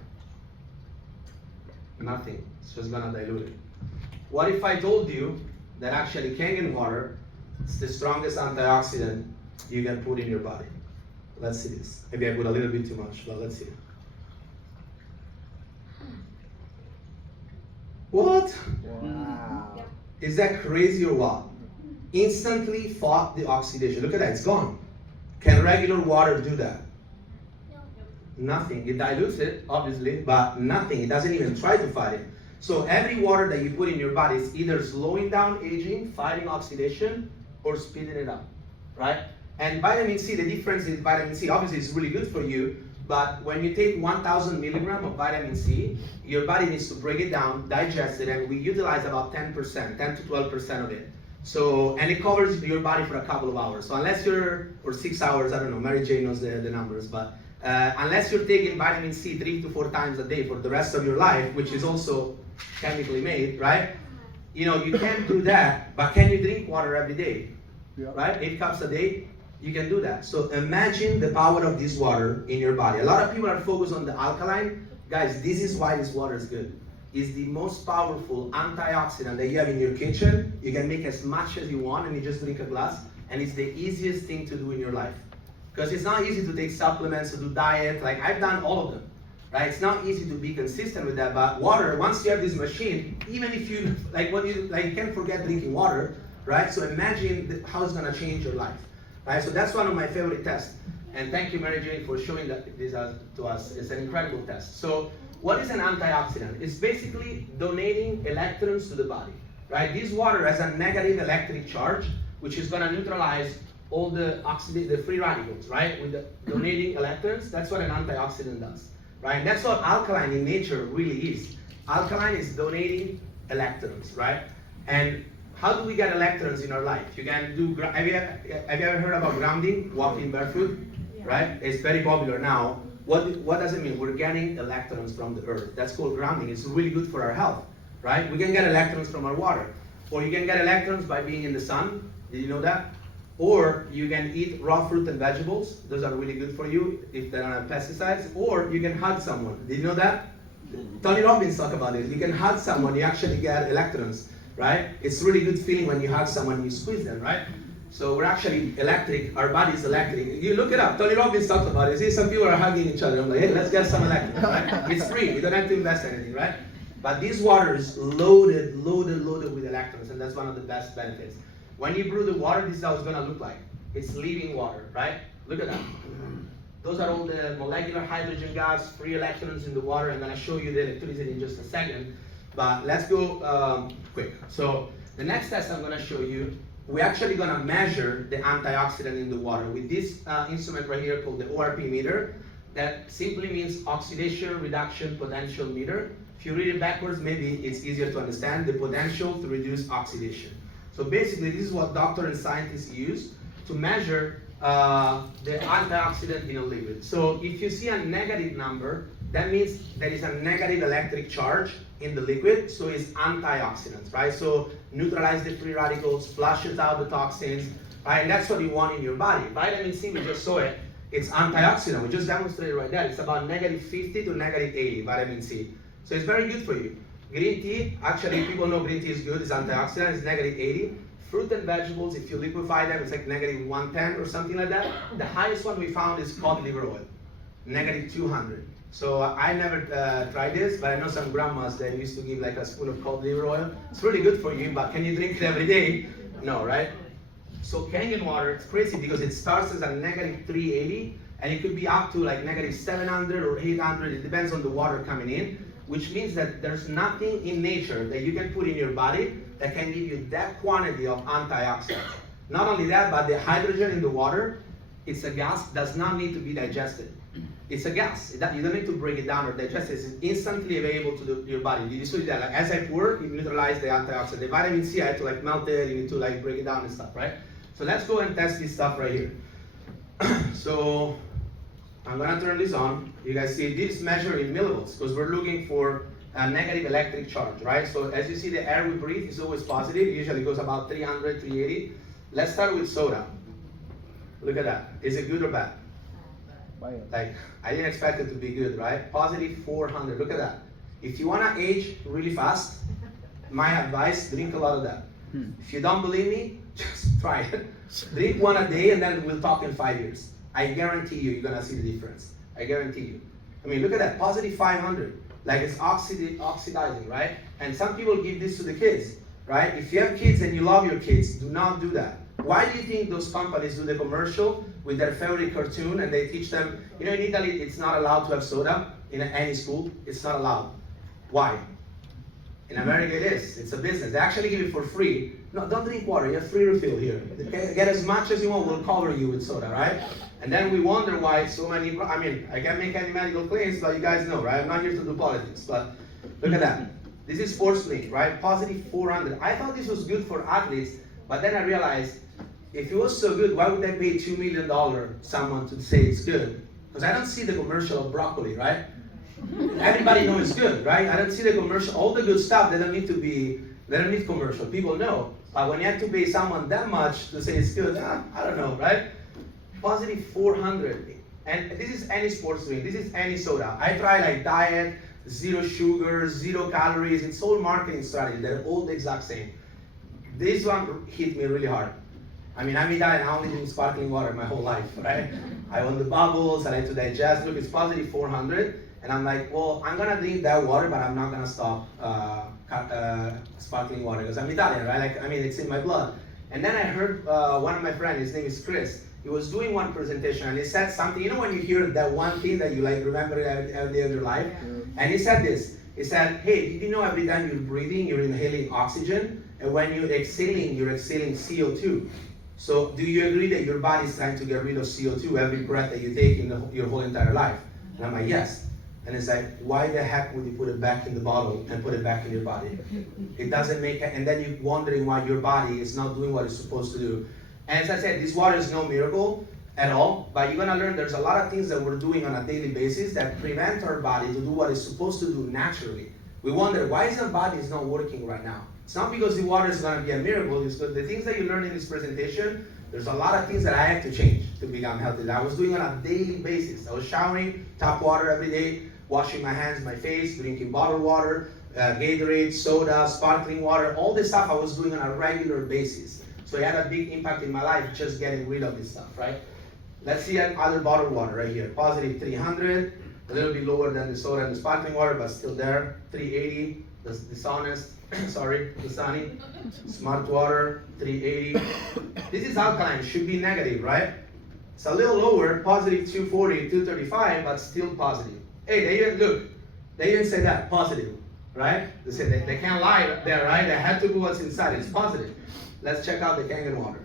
Nothing. It's just gonna dilute it. What if I told you that actually Kangen water is the strongest antioxidant you can put in your body? Let's see this. Maybe I put a little bit too much, but let's see. What? Wow. Yep. Is that crazy or what? Instantly fought the oxidation. Look at that, it's gone. Can regular water do that? Nothing. It dilutes it, obviously, but nothing. It doesn't even try to fight it. So every water that you put in your body is either slowing down aging, fighting oxidation, or speeding it up, right? And vitamin C, the difference is vitamin C, obviously it's really good for you, but when you take 1,000 milligrams of vitamin C, your body needs to break it down, digest it, and we utilize about 10%, 10 to 12% of it. So, and it covers your body for a couple of hours. So unless you're, or 6 hours, I don't know, Mary Jane knows the numbers, but unless you're taking vitamin C 3 to 4 times a day for the rest of your life, which is also chemically made, right? You know, you can't do that, but can you drink water every day? Yeah. Right? 8 cups a day, you can do that. So imagine the power of this water in your body. A lot of people are focused on the alkaline. Guys, this is why this water is good. It's the most powerful antioxidant that you have in your kitchen. You can make as much as you want and you just drink a glass. And it's the easiest thing to do in your life. Because it's not easy to take supplements, to do diet. Like I've done all of them. Right? It's not easy to be consistent with that, but water, once you have this machine, even if you, you can't forget drinking water, right? So imagine how it's gonna change your life, right? So that's one of my favorite tests. And thank you, Mary Jane, for showing this to us. It's an incredible test. So what is an antioxidant? It's basically donating electrons to the body, right? This water has a negative electric charge, which is gonna neutralize all the free radicals, right? With the donating electrons, that's what an antioxidant does. Right? And that's what alkaline in nature really is. Alkaline is donating electrons, right? And how do we get electrons in our life? You can do, have you ever heard about grounding, walking barefoot? Yeah. Right? It's very popular now. What does it mean? We're getting electrons from the earth. That's called grounding. It's really good for our health, right? We can get electrons from our water. Or you can get electrons by being in the sun. Did you know that? Or you can eat raw fruit and vegetables. Those are really good for you if they don't have pesticides. Or you can hug someone. Did you know that? Tony Robbins talked about it. You can hug someone, you actually get electrons, right? It's a really good feeling when you hug someone, you squeeze them, right? So we're actually electric, our body's electric. You look it up, Tony Robbins talked about it. See, some people are hugging each other. I'm like, hey, let's get some electrons, right? It's free, you don't have to invest anything, right? But this water is loaded with electrons, and that's one of the best benefits. When you brew the water, this is how it's gonna look like. It's living water, right? Look at that. Those are all the molecular hydrogen gas, free electrons in the water. I'm gonna show you the electricity in just a second. But let's go quick. So the next test I'm gonna show you, we're actually gonna measure the antioxidant in the water with this instrument right here called the ORP meter. That simply means oxidation reduction potential meter. If you read it backwards, maybe it's easier to understand. The potential to reduce oxidation. So basically, this is what doctors and scientists use to measure the antioxidant in a liquid. So if you see a negative number, that means there is a negative electric charge in the liquid, so it's antioxidants, right? So neutralize the free radicals, flushes out the toxins, right? And that's what you want in your body. Vitamin C, we just saw it, it's antioxidant. We just demonstrated right there. It's about negative 50 to negative 80, vitamin C. So it's very good for you. Green tea, actually people know green tea is good, it's antioxidant, it's negative 80. Fruit and vegetables, if you liquefy them, it's like negative 110 or something like that. The highest one we found is cod liver oil, negative 200. So I never tried this, but I know some grandmas that used to give like a spoon of cod liver oil. It's really good for you, but can you drink it every day? No, right? So Kangen water, it's crazy because it starts as a negative 380, and it could be up to like negative 700 or 800, it depends on the water coming in. Which means that there's nothing in nature that you can put in your body that can give you that quantity of antioxidants. Not only that, but the hydrogen in the water, it's a gas, does not need to be digested. It's a gas. You don't need to break it down or digest it. It's instantly available to your body. You see that? Like as I pour, you neutralize the antioxidant. The vitamin C, I have to like melt it. You need to like break it down and stuff, right? So let's go and test this stuff right here. So I'm gonna turn this on. You guys see this measure in millivolts because we're looking for a negative electric charge, right? So as you see, the air we breathe is always positive. It usually goes about 300, 380. Let's start with soda. Look at that. Is it good or bad? Like, I didn't expect it to be good, right? Positive 400. Look at that. If you wanna age really fast, my advice, drink a lot of that. If you don't believe me, just try it. Drink one a day and then we'll talk in 5 years. I guarantee you, you're gonna see the difference. I guarantee you. I mean, look at that, positive 500. Like it's oxidizing, right? And some people give this to the kids. right? If you have kids and you love your kids, do not do that. Why do you think those companies do the commercial with their favorite cartoon and they teach them, in Italy, it's not allowed to have soda in any school. It's not allowed. Why? In America it is. It's a business. They actually give it for free. No, don't drink water. You have free refill here. Get as much as you want. We'll cover you with soda, right? And then we wonder why so many, I mean, I can't make any medical claims, but you guys know, right? I'm not here to do politics, but look at that. This is sports drink, right? Positive 400. I thought this was good for athletes, but then I realized, if it was so good, why would they pay $2 million someone to say it's good? Because I don't see the commercial of broccoli, right? Everybody knows it's good, right? I don't see the commercial. All the good stuff, they don't need commercial. People know. But when you have to pay someone that much to say it's good, I don't know, right? Positive 400. And this is any sports drink. This is any soda. I try like diet, 0 sugar, 0 calories. It's all marketing strategy. They're all the exact same. This one hit me really hard. I mean, I'm Italian, I only drink sparkling water my whole life, right? I want the bubbles, I like to digest. Look, it's positive 400. And I'm like, well, I'm gonna drink that water, but I'm not gonna stop sparkling water because I'm Italian, right? Like, I mean, it's in my blood. And then I heard one of my friends, his name is Chris. He was doing one presentation and he said something. You know when you hear that one thing that you like remember every day of your life? And he said this. He said, hey, did you know every time you're breathing, you're inhaling oxygen, and when you're exhaling CO2. So do you agree that your body is trying to get rid of CO2 every breath that you take in your whole entire life? And I'm like, yes. And it's like, why the heck would you put it back in the bottle and put it back in your body? It doesn't make it, and then you're wondering why your body is not doing what it's supposed to do. And as I said, this water is no miracle at all, but you're gonna learn there's a lot of things that we're doing on a daily basis that prevent our body to do what it's supposed to do naturally. We wonder, why is our body is not working right now? It's not because the water is gonna be a miracle, it's because the things that you learn in this presentation, there's a lot of things that I have to change to become healthy. That I was doing on a daily basis. I was showering, tap water every day, washing my hands, my face, drinking bottled water, Gatorade, soda, sparkling water, all this stuff I was doing on a regular basis. So it had a big impact in my life, just getting rid of this stuff, right? Let's see other bottled water right here. Positive 300, a little bit lower than the soda and the sparkling water, but still there. 380, the dishonest, sorry, the sunny. Smart water, 380. This is alkaline, should be negative, right? It's a little lower, positive 240, 235, but still positive. Hey, they even, look, they even say that, positive, right? They say they can't lie there, right? They have to put what's inside, it's positive. Let's check out the Kangen water.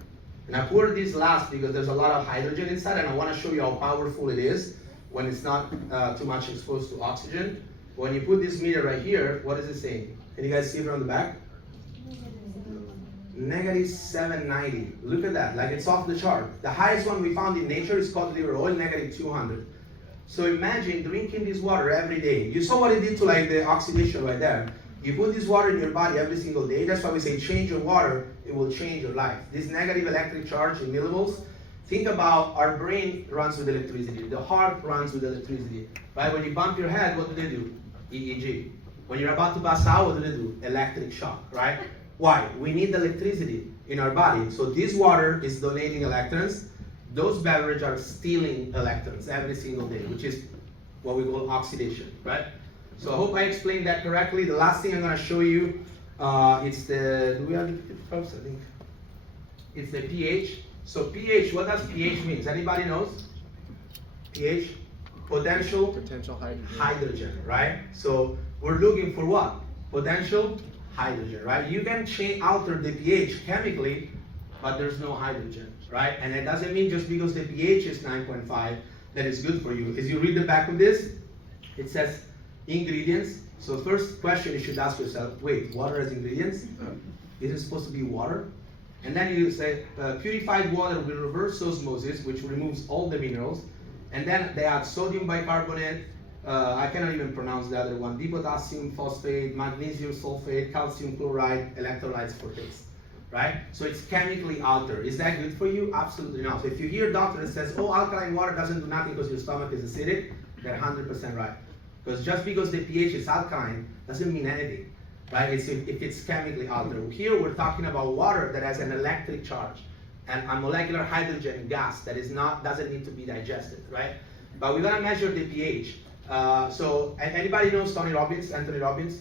And I poured this last because there's a lot of hydrogen inside, and I want to show you how powerful it is when it's not too much exposed to oxygen. When you put this meter right here, what is it saying? Can you guys see it from the back? Negative 790. Look at that, like it's off the chart. The highest one we found in nature is cod liver oil, negative 200. So imagine drinking this water every day. You saw what it did to like the oxidation right there. You put this water in your body every single day. That's why we say change your water, it will change your life. This negative electric charge in millivolts, think about our brain runs with electricity. The heart runs with electricity. Right? When you bump your head, what do they do? EEG. When you're about to pass out, what do they do? Electric shock, right? Why? We need electricity in our body. So this water is donating electrons. Those beverages are stealing electrons every single day, which is what we call oxidation, right? So I hope I explained that correctly. The last thing I'm going to show you, it's the, do we have the folks? I think it's the pH. So pH, what does pH mean? Anybody knows? pH, potential hydrogen, right? So we're looking for what? Potential hydrogen, right? You can alter the pH chemically, but there's no hydrogen, right? And it doesn't mean just because the pH is 9.5 that it's good for you. As you read the back of this, it says ingredients. So first question you should ask yourself, wait, water has ingredients? Is it supposed to be water? And then you say, purified water with reverse osmosis, which removes all the minerals. And then they add sodium bicarbonate, I cannot even pronounce the other one, dipotassium phosphate, magnesium sulfate, calcium chloride, electrolytes for taste, right? So it's chemically altered. Is that good for you? Absolutely not. So if you hear a doctor that says, oh, alkaline water doesn't do nothing because your stomach is acidic, they're 100% right. Because just because the pH is alkaline doesn't mean anything, right? It's if it's chemically altered. Here we're talking about water that has an electric charge and a molecular hydrogen gas that is doesn't need to be digested, right? But we're gonna measure the pH. So anybody knows Anthony Robbins?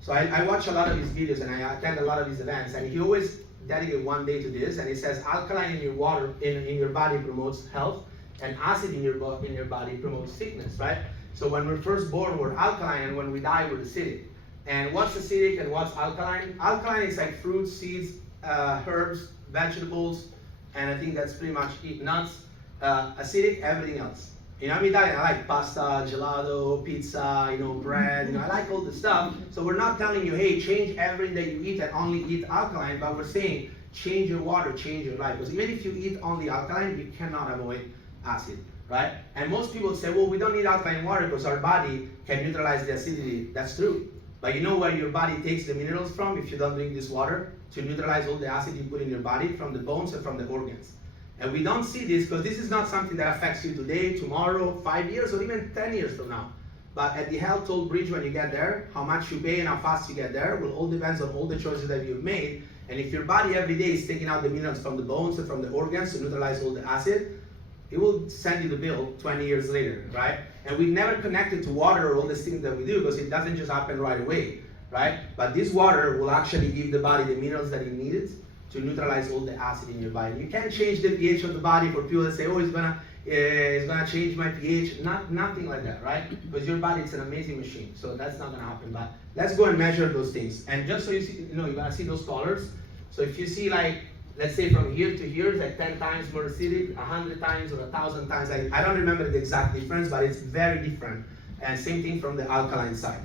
So I watch a lot of his videos and I attend a lot of his events, and he always dedicate one day to this, and he says alkaline in your water in your body promotes health, and acid in your body promotes sickness, right? So when we're first born, we're alkaline, and when we die, we're acidic. And what's acidic and what's alkaline? Alkaline is like fruits, seeds, herbs, vegetables, and I think that's pretty much it. Nuts. Acidic, everything else. You know, I'm Italian, I like pasta, gelato, pizza, bread, I like all the stuff. So we're not telling you, hey, change everything that you eat and only eat alkaline, but we're saying, change your water, change your life. Because even if you eat only alkaline, you cannot avoid acid, right? And most people say, well, we don't need alkaline water because our body can neutralize the acidity. That's true. But you know where your body takes the minerals from if you don't drink this water? To neutralize all the acid you put in your body from the bones and from the organs. And we don't see this because this is not something that affects you today, tomorrow, 5 years, or even 10 years from now. But at the health toll bridge when you get there, how much you pay and how fast you get there will all depends on all the choices that you've made. And if your body every day is taking out the minerals from the bones and from the organs to neutralize all the acid, it will send you the bill 20 years later, right? And we never connect it to water or all these things that we do because it doesn't just happen right away, right? But this water will actually give the body the minerals that it needs to neutralize all the acid in your body. You can't change the pH of the body for people that say, oh, it's gonna change my pH. Nothing like that, right? Because your body is an amazing machine, so that's not gonna happen. But let's go and measure those things. And just so you see, you're gonna see those colors. So if you see like, let's say from here to here, it's like 10 times more acidic, 100 times or 1,000 times. I don't remember the exact difference, but it's very different. And same thing from the alkaline side.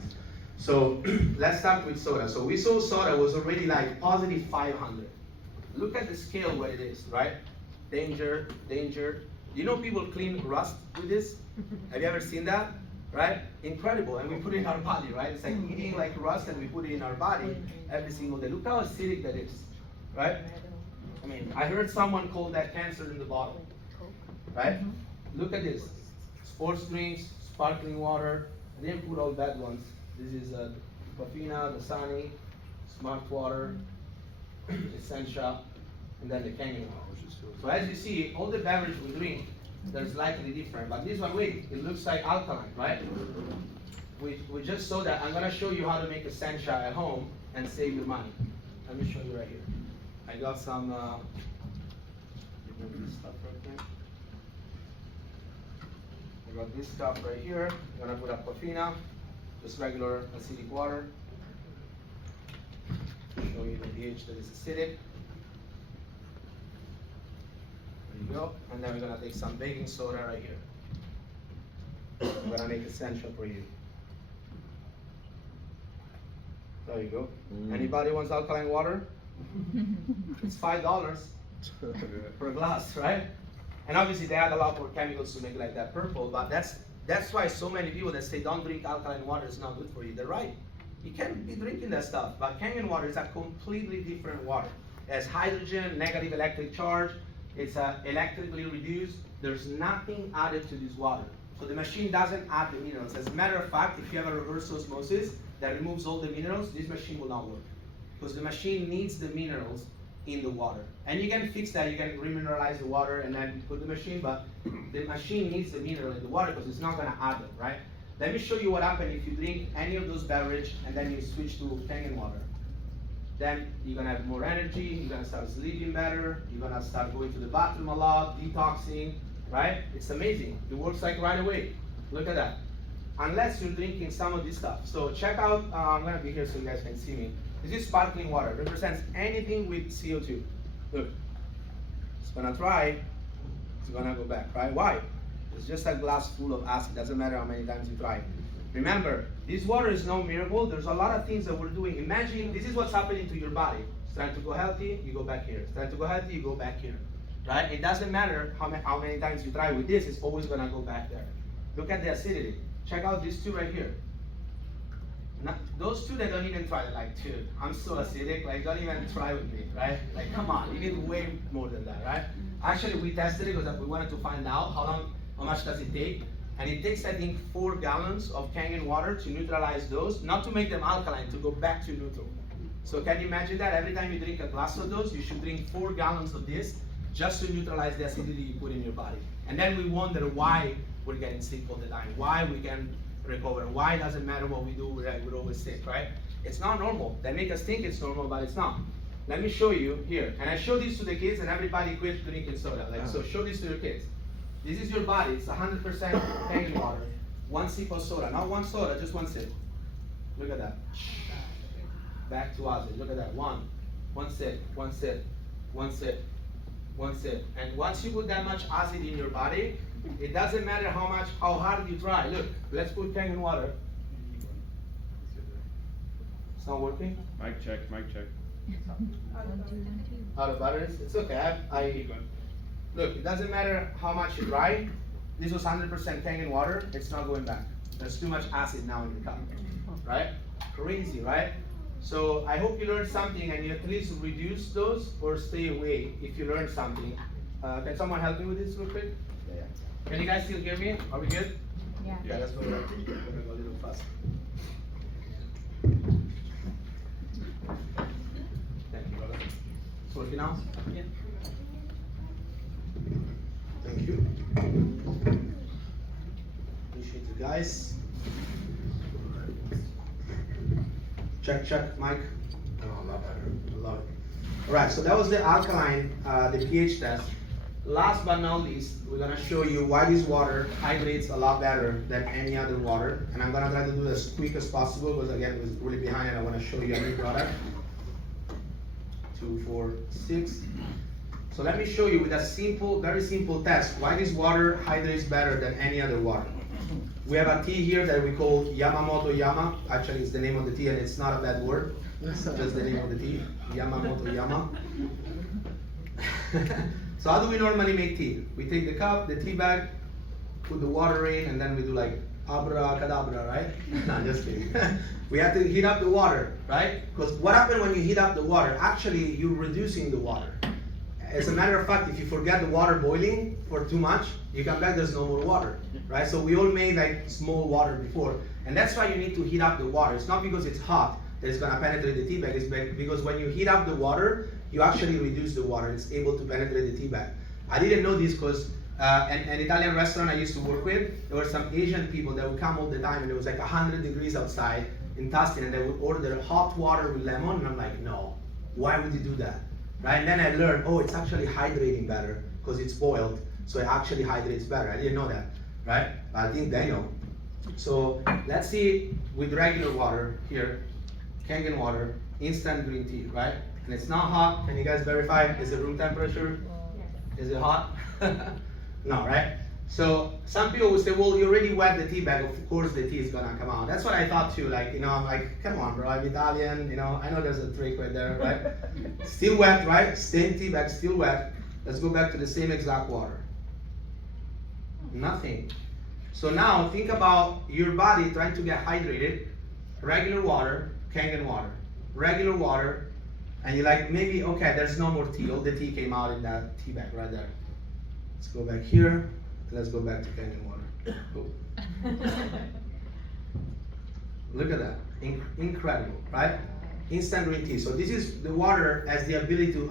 So let's start with soda. So we saw soda was already like positive 500. Look at the scale where it is, right? Danger, danger. You know people clean rust with this? Have you ever seen that? Right? Incredible. And we put it in our body, right? It's like eating like rust and we put it in our body every single day. Look how acidic that is, right? I mean, I heard someone call that cancer in the bottle, right? Look at this. Sports drinks, sparkling water. I didn't put all bad ones. This is Pafina, Dasani, Smart Water, Essentia, and then the Canyon water. So as you see, all the beverage we drink, they're slightly different. But this one, wait, it looks like alkaline, right? We just saw that. I'm gonna show you how to make Essentia at home and save your money. Let me show you right here. I got some this stuff right there. I got this stuff right here. I'm gonna put up Pafina, just regular acidic water. Show you the pH that is acidic. There you go. And then we're gonna take some baking soda right here. I'm gonna make Essential for you. There you go. Anybody wants alkaline water? It's $5 per glass, right? And obviously they add a lot more chemicals to make it like that purple, but that's why so many people that say don't drink alkaline water is not good for you. They're right. You can't be drinking that stuff, but Canyon water is a completely different water. It has hydrogen, negative electric charge, it's electrically reduced. There's nothing added to this water. So the machine doesn't add the minerals. As a matter of fact, if you have a reverse osmosis that removes all the minerals, this machine will not work. Because the machine needs the minerals in the water. And you can fix that, you can remineralize the water and then put the machine, but the machine needs the mineral in the water because it's not gonna add it, right? Let me show you what happens if you drink any of those beverages and then you switch to Canyon water. Then you're gonna have more energy, you're gonna start sleeping better, you're gonna start going to the bathroom a lot, detoxing, right? It's amazing. It works like right away. Look at that. Unless you're drinking some of this stuff. So check out, I'm gonna be here so you guys can see me. This is sparkling water. It represents anything with CO2. Look, it's gonna try, it's gonna go back, right? Why? It's just a glass full of acid. Doesn't matter how many times you try. Remember, this water is no miracle. There's a lot of things that we're doing. Imagine this is what's happening to your body. It's trying to go healthy, you go back here. It's trying to go healthy, you go back here. Right? It doesn't matter how many times you try with this, it's always gonna go back there. Look at the acidity. Check out these two right here. Those two that don't even try, like, dude, I'm so acidic, like, don't even try with me, right? Like, come on, you need way more than that, right? Actually, we tested it because we wanted to find out how much does it take. And it takes, I think, 4 gallons of Canyon water to neutralize those, not to make them alkaline, to go back to neutral. So can you imagine that? Every time you drink a glass of those, you should drink 4 gallons of this just to neutralize the acidity you put in your body. And then we wonder why we're getting sick all the time, why we can recover, why it doesn't matter what we do, we're always sick, right? It's not normal. They make us think it's normal, but it's not. Let me show you here. And I show this to the kids, and everybody quit drinking soda. Like, so show this to your kids. This is your body. It's 100% Kangen water. One sip of soda. Not one soda, just one sip. Look at that. Back to acid. Look at that. One sip, one sip, one sip, one sip. And once you put that much acid in your body, it doesn't matter how hard you try. Look, let's put Kangen water. It's not working? Mic check, mic check. Out of batteries? It's okay. Look, it doesn't matter how much you try. This was 100% Kangen water. It's not going back. There's too much acid now in your cup, right? Crazy, right? So I hope you learned something and you at least reduce those or stay away if you learned something. Can someone help me with this real quick? Yeah. Can you guys still hear me? Are we good? Yeah. Yeah, let's go back. We're gonna go a little faster. Thank you, brother. It's working now? Yeah. Thank you. Appreciate you guys. Check, Mike. Oh, a lot better. I love it. All right, so that was the alkaline, the pH test. Last but not least, we're gonna show you why this water hydrates a lot better than any other water. And I'm gonna try to do it as quick as possible because again, it was really behind and I wanna show you a new product. 2, 4, 6. So let me show you with a simple, very simple test, why this water hydrates better than any other water. We have a tea here that we call Yamamoto Yama. Actually, it's the name of the tea and it's not a bad word. It's just the name of the tea, Yamamoto Yama. So how do we normally make tea? We take the cup, the tea bag, put the water in, and then we do like abracadabra, right? No, just kidding. We have to heat up the water, right? Because what happens when you heat up the water? Actually, you're reducing the water. As a matter of fact, if you forget the water boiling for too much, you come back, there's no more water, right? So we all made like small water before. And that's why you need to heat up the water. It's not because it's hot that it's gonna penetrate the tea bag, it's because when you heat up the water, you actually reduce the water. It's able to penetrate the tea bag. I didn't know this because an Italian restaurant I used to work with, there were some Asian people that would come all the time and it was like 100 degrees outside in Tustin and they would order hot water with lemon and I'm like, no, why would you do that? Right? And then I learned, oh, it's actually hydrating better because it's boiled, so it actually hydrates better. I didn't know that, right? But I think they know. So let's see with regular water here, Kangen water, instant green tea, right? And it's not hot. Can you guys verify? Is it room temperature? Is it hot? No, right? So some people will say, well, you already wet the tea bag. Of course the tea is gonna come out. That's what I thought too. Like, I'm like, come on, bro, I'm Italian. I know there's a trick right there, right? Still wet, right? Same tea bag, still wet. Let's go back to the same exact water. Nothing. So now think about your body trying to get hydrated. Regular water, Kangen water. Regular water, and you're like, maybe, okay, there's no more tea. All the tea came out in that tea bag right there. Let's go back here. Let's go back to Kangen water. Oh. Look at that. Incredible, right? Instant green tea. So this is the water has the ability to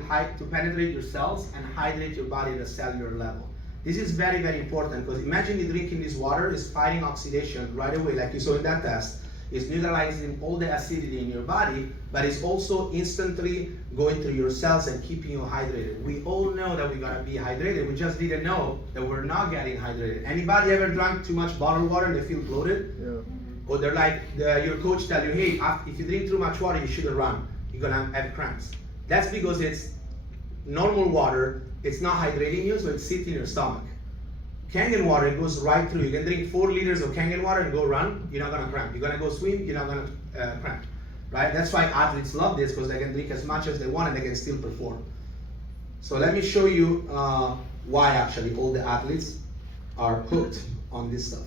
penetrate your cells and hydrate your body at a cellular level. This is very, very important because imagine you drinking this water is fighting oxidation right away, like you saw in that test. It's neutralizing all the acidity in your body, but it's also instantly going through your cells and keeping you hydrated. We all know that we gotta be hydrated. We just didn't know that we're not getting hydrated. Anybody ever drank too much bottled water and they feel bloated? Yeah. Or they're like, your coach tell you, hey, if you drink too much water, you shouldn't run. You're gonna have cramps. That's because it's normal water. It's not hydrating you, so it's sitting in your stomach. Kangen water, it goes right through. You can drink 4 liters of Kangen water and go run, you're not gonna cramp. You're gonna go swim, you're not gonna cramp, right? That's why athletes love this, because they can drink as much as they want and they can still perform. So let me show you why actually all the athletes are hooked on this stuff.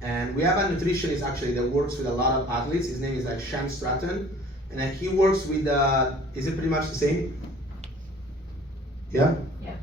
And we have a nutritionist actually that works with a lot of athletes. His name is like Sean Stratton. And then he works with, is it pretty much the same? Yeah? Yeah.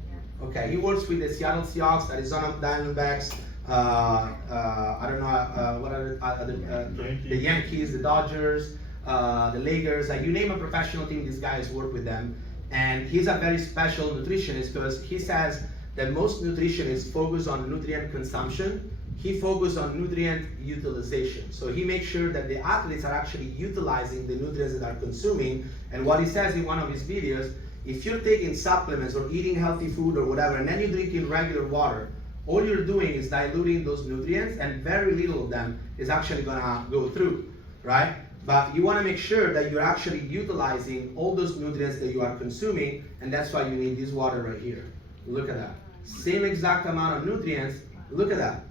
Okay, he works with the Seattle Seahawks, Arizona Diamondbacks, I don't know, what are the Yankees, the Dodgers, the Lakers, like you name a professional team, these guys work with them. And he's a very special nutritionist because he says that most nutritionists focus on nutrient consumption he focused on nutrient utilization. So he makes sure that the athletes are actually utilizing the nutrients that are consuming. And what he says in one of his videos, if you're taking supplements or eating healthy food or whatever, and then you're drinking regular water, all you're doing is diluting those nutrients, and very little of them is actually gonna go through, right? But you wanna make sure that you're actually utilizing all those nutrients that you are consuming, and that's why you need this water right here. Look at that. Same exact amount of nutrients, look at that.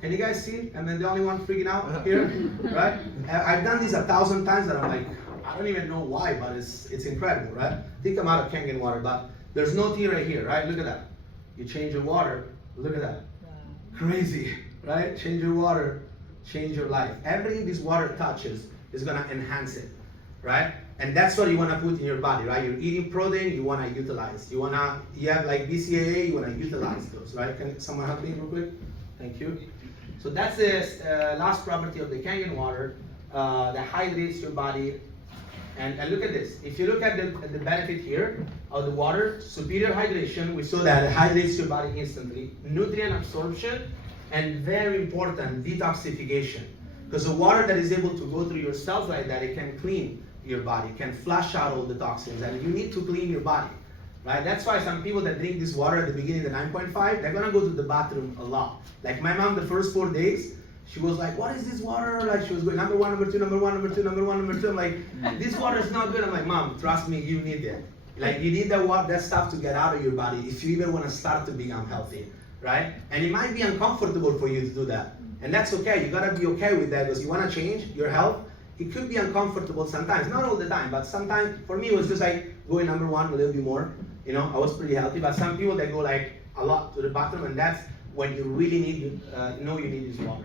Can you guys see? Am I the only one freaking out here, right? I've done this 1,000 times and I'm like, I don't even know why, but it's incredible, right? I think I'm out of Kangen water, but there's no tea right here, right? Look at that. You change your water, look at that. Crazy, right? Change your water, change your life. Everything this water touches is gonna enhance it, right? And that's what you wanna put in your body, right? You're eating protein, you wanna utilize. You have like BCAA, you wanna utilize those, right? Can someone help me real quick? Thank you. So that's the last property of the Kangen water that hydrates your body. And look at this. If you look at the benefit here of the water, superior hydration, we saw that it hydrates your body instantly, nutrient absorption, and very important, detoxification. Because the water that is able to go through your cells like that, it can clean your body, can flush out all the toxins, and you need to clean your body, right? That's why some people that drink this water at the beginning, the 9.5, they're gonna go to the bathroom a lot. Like my mom, the first 4 days, she was like, what is this water? Like she was going number one, number two, number one, number two, number one, number two. I'm like, this water is not good. I'm like, Mom, trust me, you need it. Like you need that stuff to get out of your body if you even want to start to become healthy, right? And it might be uncomfortable for you to do that. And that's okay. You gotta be okay with that because you wanna change your health. It could be uncomfortable sometimes, not all the time, but sometimes for me it was just like going number one a little bit more. You know, I was pretty healthy, but some people they go like a lot to the bathroom, and that's when you really need you need this water.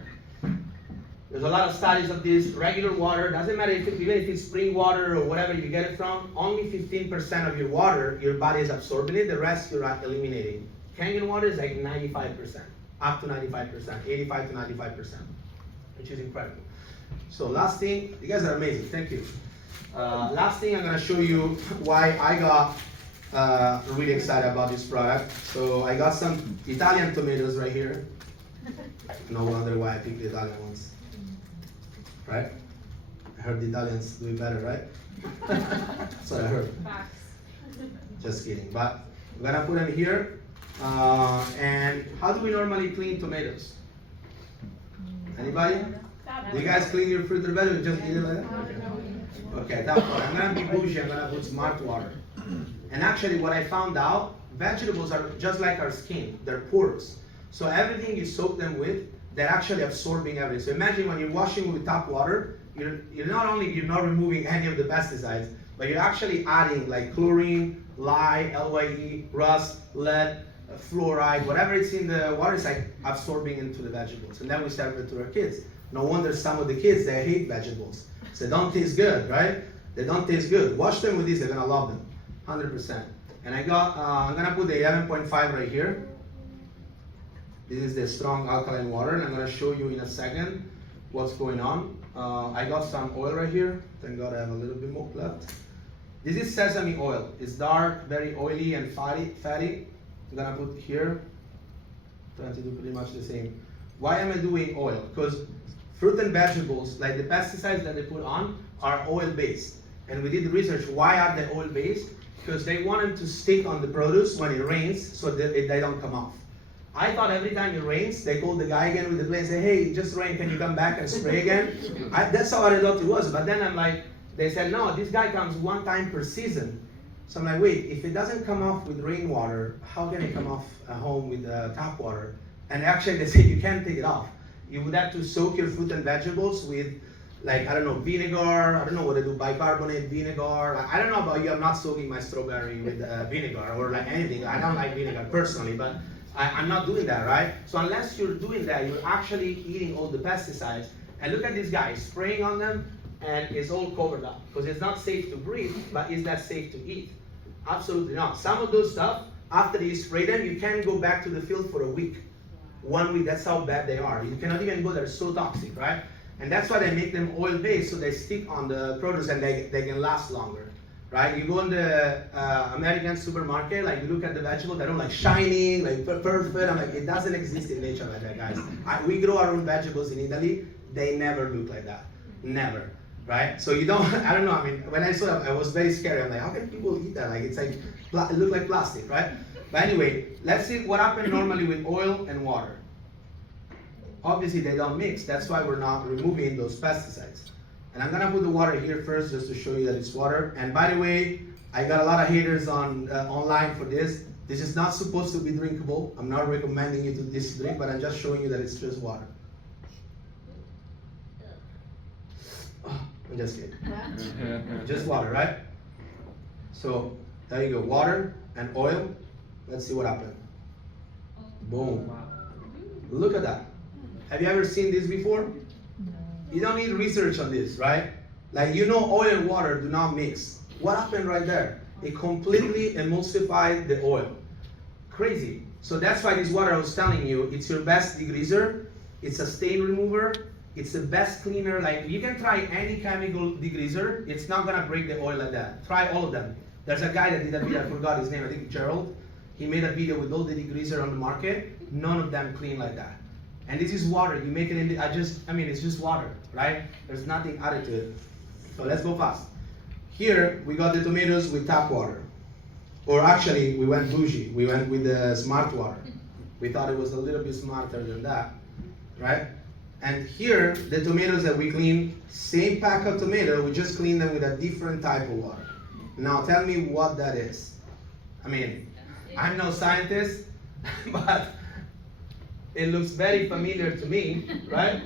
There's a lot of studies of this. Regular water, doesn't matter even if it's spring water or whatever you get it from, only 15% of your water, your body is absorbing it, the rest you're eliminating. Kangen water is like 95%, up to 95%, 85 to 95%, which is incredible. So last thing, you guys are amazing, thank you. Last thing, I'm gonna show you why I got really excited about this product. So I got some Italian tomatoes right here. No wonder why I picked the Italian ones. Right? I heard the Italians do it better, right? That's what I heard. Facts. Just kidding. But I'm gonna put them here. And how do we normally clean tomatoes? Anybody? Do you guys clean your fruit or vegetables? Just eat it like that? Okay, that's what I'm gonna be bougie. I'm gonna put smart water. And actually, what I found out, vegetables are just like our skin. They're porous. So everything you soak them with, they're actually absorbing everything. So imagine when you're washing with tap water, you're not removing any of the pesticides, but you're actually adding like chlorine, lye, LYE, rust, lead, fluoride, whatever it's in the water is like absorbing into the vegetables. And then we serve it to our kids. No wonder some of the kids, they hate vegetables. So they don't taste good, right? They don't taste good. Wash them with this, they're gonna love them, 100%. And I'm gonna put the 11.5 right here. This is the strong alkaline water, and I'm gonna show you in a second what's going on. I got some oil right here. Thank God I have a little bit more left. This is sesame oil. It's dark, very oily and fatty. I'm gonna put here, trying to do pretty much the same. Why am I doing oil? Because fruit and vegetables, like the pesticides that they put on, are oil-based. And we did the research, why are they oil-based? Because they want them to stick on the produce when it rains so that they don't come off. I thought every time it rains, they call the guy again with the blade and say, hey, it just rained, can you come back and spray again? That's how I thought it was. But then I'm like, they said, no, this guy comes one time per season. So I'm like, wait, if it doesn't come off with rainwater, how can it come off at home with tap water? And actually they say you can't take it off. You would have to soak your fruit and vegetables with, like, I don't know, vinegar, I don't know what they do, bicarbonate vinegar. I don't know about you, I'm not soaking my strawberry with vinegar or like anything. I don't like vinegar personally, but I'm not doing that, right? So unless you're doing that, you're actually eating all the pesticides. And look at this guy spraying on them, and it's all covered up because it's not safe to breathe, but is that safe to eat? Absolutely not. Some of those stuff, after you spray them, you can't go back to the field for a week. 1 week, that's how bad they are. You cannot even go, they're so toxic, right? And that's why they make them oil-based, so they stick on the produce and they can last longer. right? You go in the American supermarket, like you look at the vegetables, they're all like shiny, like perfect. I'm like, it doesn't exist in nature like that, guys. We grow our own vegetables in Italy. They never look like that, never, right? So you don't, I don't know. I mean, when I saw it, I was very scared. I'm like, how can people eat that? Like it's like, it look like plastic, right? But anyway, let's see what happens normally with oil and water. Obviously, they don't mix. That's why we're not removing those pesticides. And I'm gonna put the water here first just to show you that it's water. And by the way, I got a lot of haters on online for this. This is not supposed to be drinkable. I'm not recommending you to this drink, but I'm just showing you that it's just water. Oh, I'm just kidding. Just water, right? So there you go, water and oil. Let's see what happens. Boom. Look at that. Have you ever seen this before? You don't need research on this, right? Like you know oil and water do not mix. What happened right there? It completely emulsified the oil. Crazy. So that's why this water I was telling you, it's your best degreaser, it's a stain remover, it's the best cleaner. Like you can try any chemical degreaser, it's not gonna break the oil like that. Try all of them. There's a guy that did a video, I forgot his name, I think Gerald. He made a video with all the degreaser on the market, none of them clean like that. And this is water, you make it in the, I mean, it's just water, right? There's nothing added to it. So let's go fast. Here, we got the tomatoes with tap water. Or actually, we went bougie, we went with the smart water. We thought it was a little bit smarter than that, right? And here, the tomatoes that we clean, same pack of tomato, we just clean them with a different type of water. Now tell me what that is. I mean, I'm no scientist, but it looks very familiar to me, right?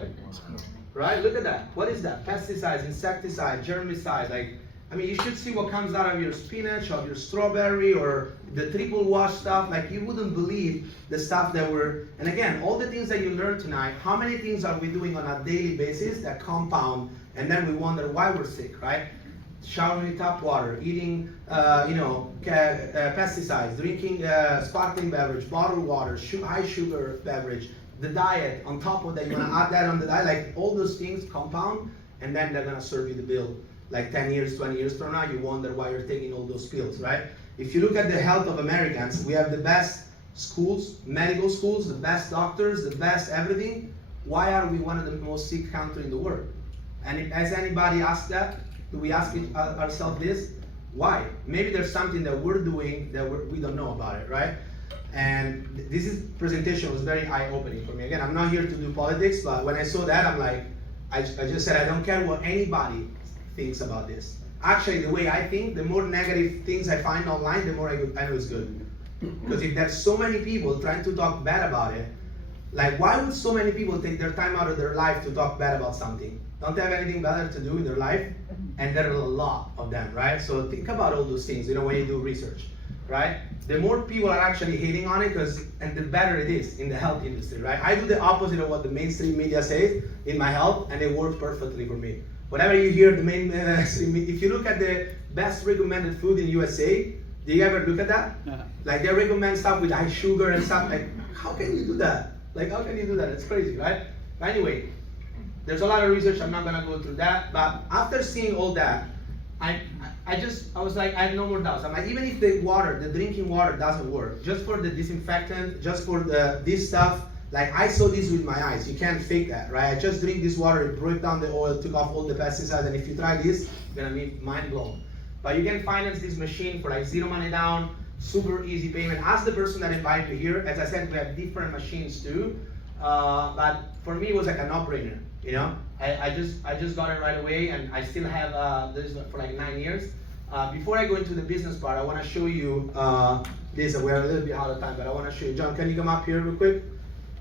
Right, look at that. What is that? Pesticides, insecticides, germicides. Like, I mean, you should see what comes out of your spinach, of your strawberry, or the triple wash stuff. Like, you wouldn't believe the stuff that we're, and again, all the things that you learned tonight, how many things are we doing on a daily basis that compound, and then we wonder why we're sick, right? Showering with tap water, eating, pesticides, drinking sparkling beverage, bottled water, high sugar beverage, the diet, on top of that, you wanna add that on the diet, like all those things compound, and then they're gonna serve you the bill. Like 10 years, 20 years from now, you wonder why you're taking all those pills, right? If you look at the health of Americans, we have the best schools, medical schools, the best doctors, the best everything. Why are we one of the most sick countries in the world? And has anybody asked that? Do we ask ourselves this? Why? Maybe there's something that we're doing that we don't know about it, right? And this presentation was very eye-opening for me. Again, I'm not here to do politics, but when I saw that, I'm like, I just said, I don't care what anybody thinks about this. Actually, the way I think, the more negative things I find online, the more I know it's good. Because if there's so many people trying to talk bad about it, like why would so many people take their time out of their life to talk bad about something? Don't they have anything better to do in their life? And there are a lot of them, right? So think about all those things, when you do research, right? The more people are actually hating on it, and the better it is in the health industry, right? I do the opposite of what the mainstream media says in my health, and it works perfectly for me. Whatever you hear, the mainstream, if you look at the best recommended food in USA, do you ever look at that? Like they recommend stuff with high sugar and stuff, like how can you do that? Like how can you do that? It's crazy, right? But anyway, there's a lot of research, I'm not gonna go through that, but after seeing all that, I was like, I have no more doubts. I'm like, even if the drinking water doesn't work, just for the disinfectant, just for this stuff, like I saw this with my eyes, you can't fake that, right? I just drink this water, it broke down the oil, took off all the pesticides, and if you try this, you're gonna be mind blown. But you can finance this machine for like zero money down, super easy payment. Ask the person that invited me here. As I said, we have different machines too, but for me it was like a no-brainer. I just got it right away, and I still have this for like 9 years. Before I go into the business part, I want to show you this. We're a little bit out of time, but I want to show you. John, can you come up here real quick?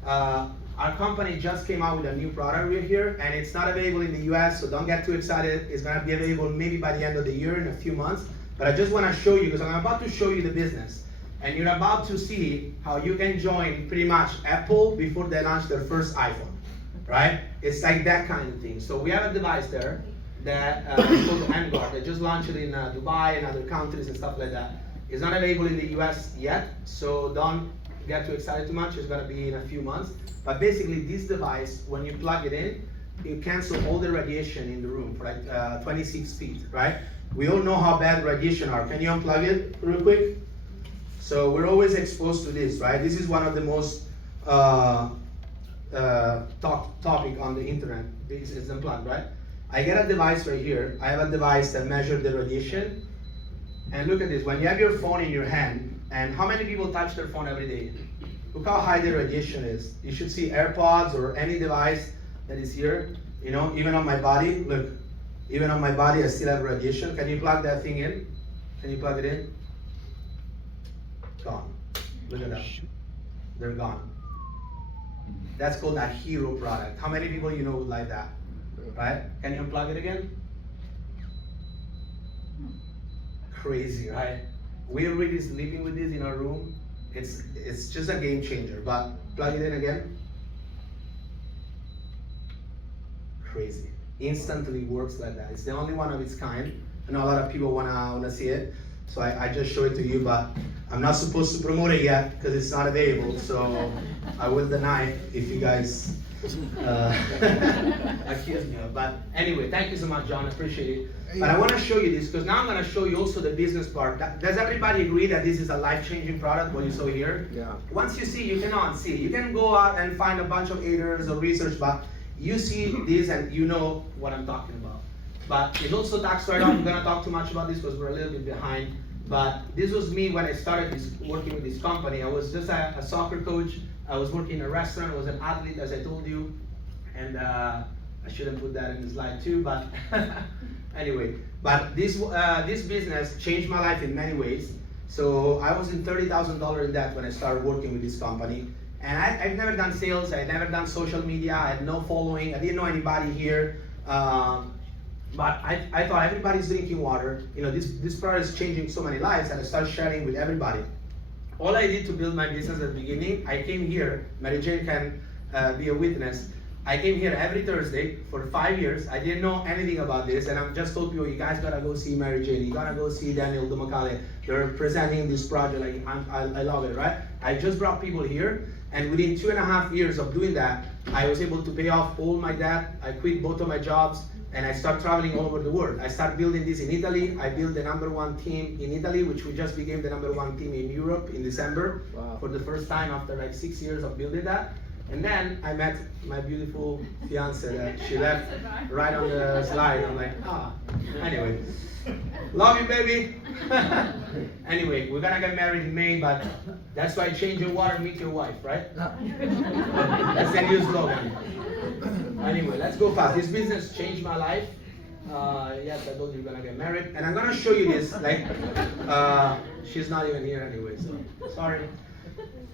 Our company just came out with a new product right here, and it's not available in the US, so don't get too excited. It's going to be available maybe by the end of the year, in a few months. But I just want to show you, because I'm about to show you the business. And you're about to see how you can join pretty much Apple before they launch their first iPhone, right? It's like that kind of thing. So we have a device there that is called the Handguard. They just launched it in Dubai and other countries and stuff like that. It's not available in the US yet, so don't get too excited too much. It's going to be in a few months. But basically, this device, when you plug it in, it cancels all the radiation in the room for like 26 feet, right? We all know how bad radiation are. Can you unplug it real quick? So we're always exposed to this, right? This is one of the most topic on the internet. It's unplugged, right? I get a device right here. I have a device that measures the radiation. And look at this. When you have your phone in your hand, and how many people touch their phone every day? Look how high the radiation is. You should see AirPods or any device that is here. You know, even on my body, look. Even on my body, I still have radiation. Can you plug that thing in? Can you plug it in? Gone. Look at that. They're gone. That's called a hero product. How many people you know would like that? Right? Can you unplug it again? Crazy, right? We're really sleeping with this in our room. It's just a game changer. But plug it in again. Crazy. Instantly works like that. It's the only one of its kind. I know a lot of people wanna see it, so I just show it to you. But I'm not supposed to promote it yet because it's not available. So I will deny if you guys accuse me of. But anyway, thank you so much, John. I appreciate it. But I want to show you this because now I'm going to show you also the business part. Does everybody agree that this is a life-changing product? What you saw here? Yeah. Once you see, you cannot see. You can go out and find a bunch of haters or research, but you see this and you know what I'm talking about. But it also talks right off. I'm going to talk too much about this because we're a little bit behind. But this was me when I started working with this company. I was just a soccer coach. I was working in a restaurant. I was an athlete, as I told you. And I shouldn't put that in the slide too, but anyway. But this business changed my life in many ways. So I was in $30,000 in debt when I started working with this company. And I've never done sales. I've never done social media. I had no following. I didn't know anybody here. But I thought everybody's drinking water. You know, this product is changing so many lives, and I started sharing with everybody. All I did to build my business at the beginning, I came here. Mary Jane can be a witness. I came here every Thursday for 5 years. I didn't know anything about this, and I just told people, you guys gotta go see Mary Jane. You gotta go see Daniel Dumacale. They're presenting this project. Like I love it, right? I just brought people here, and within 2.5 years of doing that, I was able to pay off all my debt. I quit both of my jobs. And I started traveling all over the world. I started building this in Italy. I built the #1 team in Italy, which we just became the #1 team in Europe in December. Wow. For the first time after like 6 years of building that. And then I met my beautiful fiance that she left right on the slide. I'm like, anyway. Love you, baby. Anyway, we're gonna get married in May, but that's why change your water, meet your wife, right? That's the new slogan. Anyway, let's go fast. This business changed my life. Yes, I told you we're gonna get married. And I'm gonna show you this, like, she's not even here anyway, so sorry.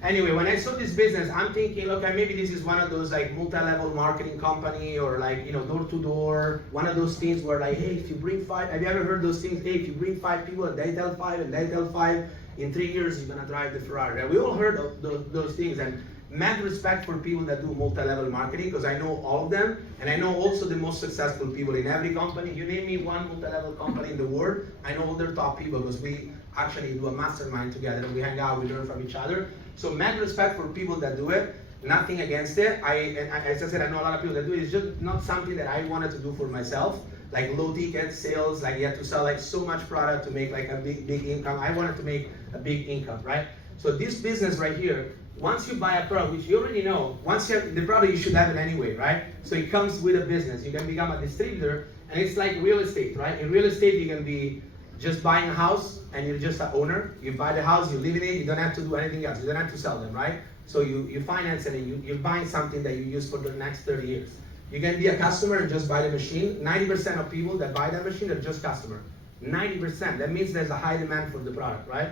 Anyway, when I saw this business, I'm thinking, okay, maybe this is one of those like multi-level marketing company or like, you know, door-to-door, one of those things where like, hey, if you bring 5, have you ever heard those things? Hey, if you bring 5 people and they tell 5 and they tell 5, in 3 years you're gonna drive the Ferrari. And we all heard of those things, and mad respect for people that do multi-level marketing because I know all of them, and I know also the most successful people in every company. You name me one multi-level company in the world, I know all their top people because we actually do a mastermind together and we hang out, we learn from each other. So mad respect for people that do it, nothing against it. As I said, I know a lot of people that do it. It's just not something that I wanted to do for myself. Like low ticket sales, like you have to sell like so much product to make like a big income. I wanted to make a big income, right? So this business right here, once you buy a product, which you already know, once you have the product, you should have it anyway, right? So it comes with a business. You can become a distributor, and it's like real estate, right? In real estate, you can be just buying a house, and you're just an owner. You buy the house, you live in it, you don't have to do anything else. You don't have to sell them, right? So you finance it, and you're buying something that you use for the next 30 years. You can be a customer and just buy the machine. 90% of people that buy that machine are just customer. 90%. That means there's a high demand for the product, right?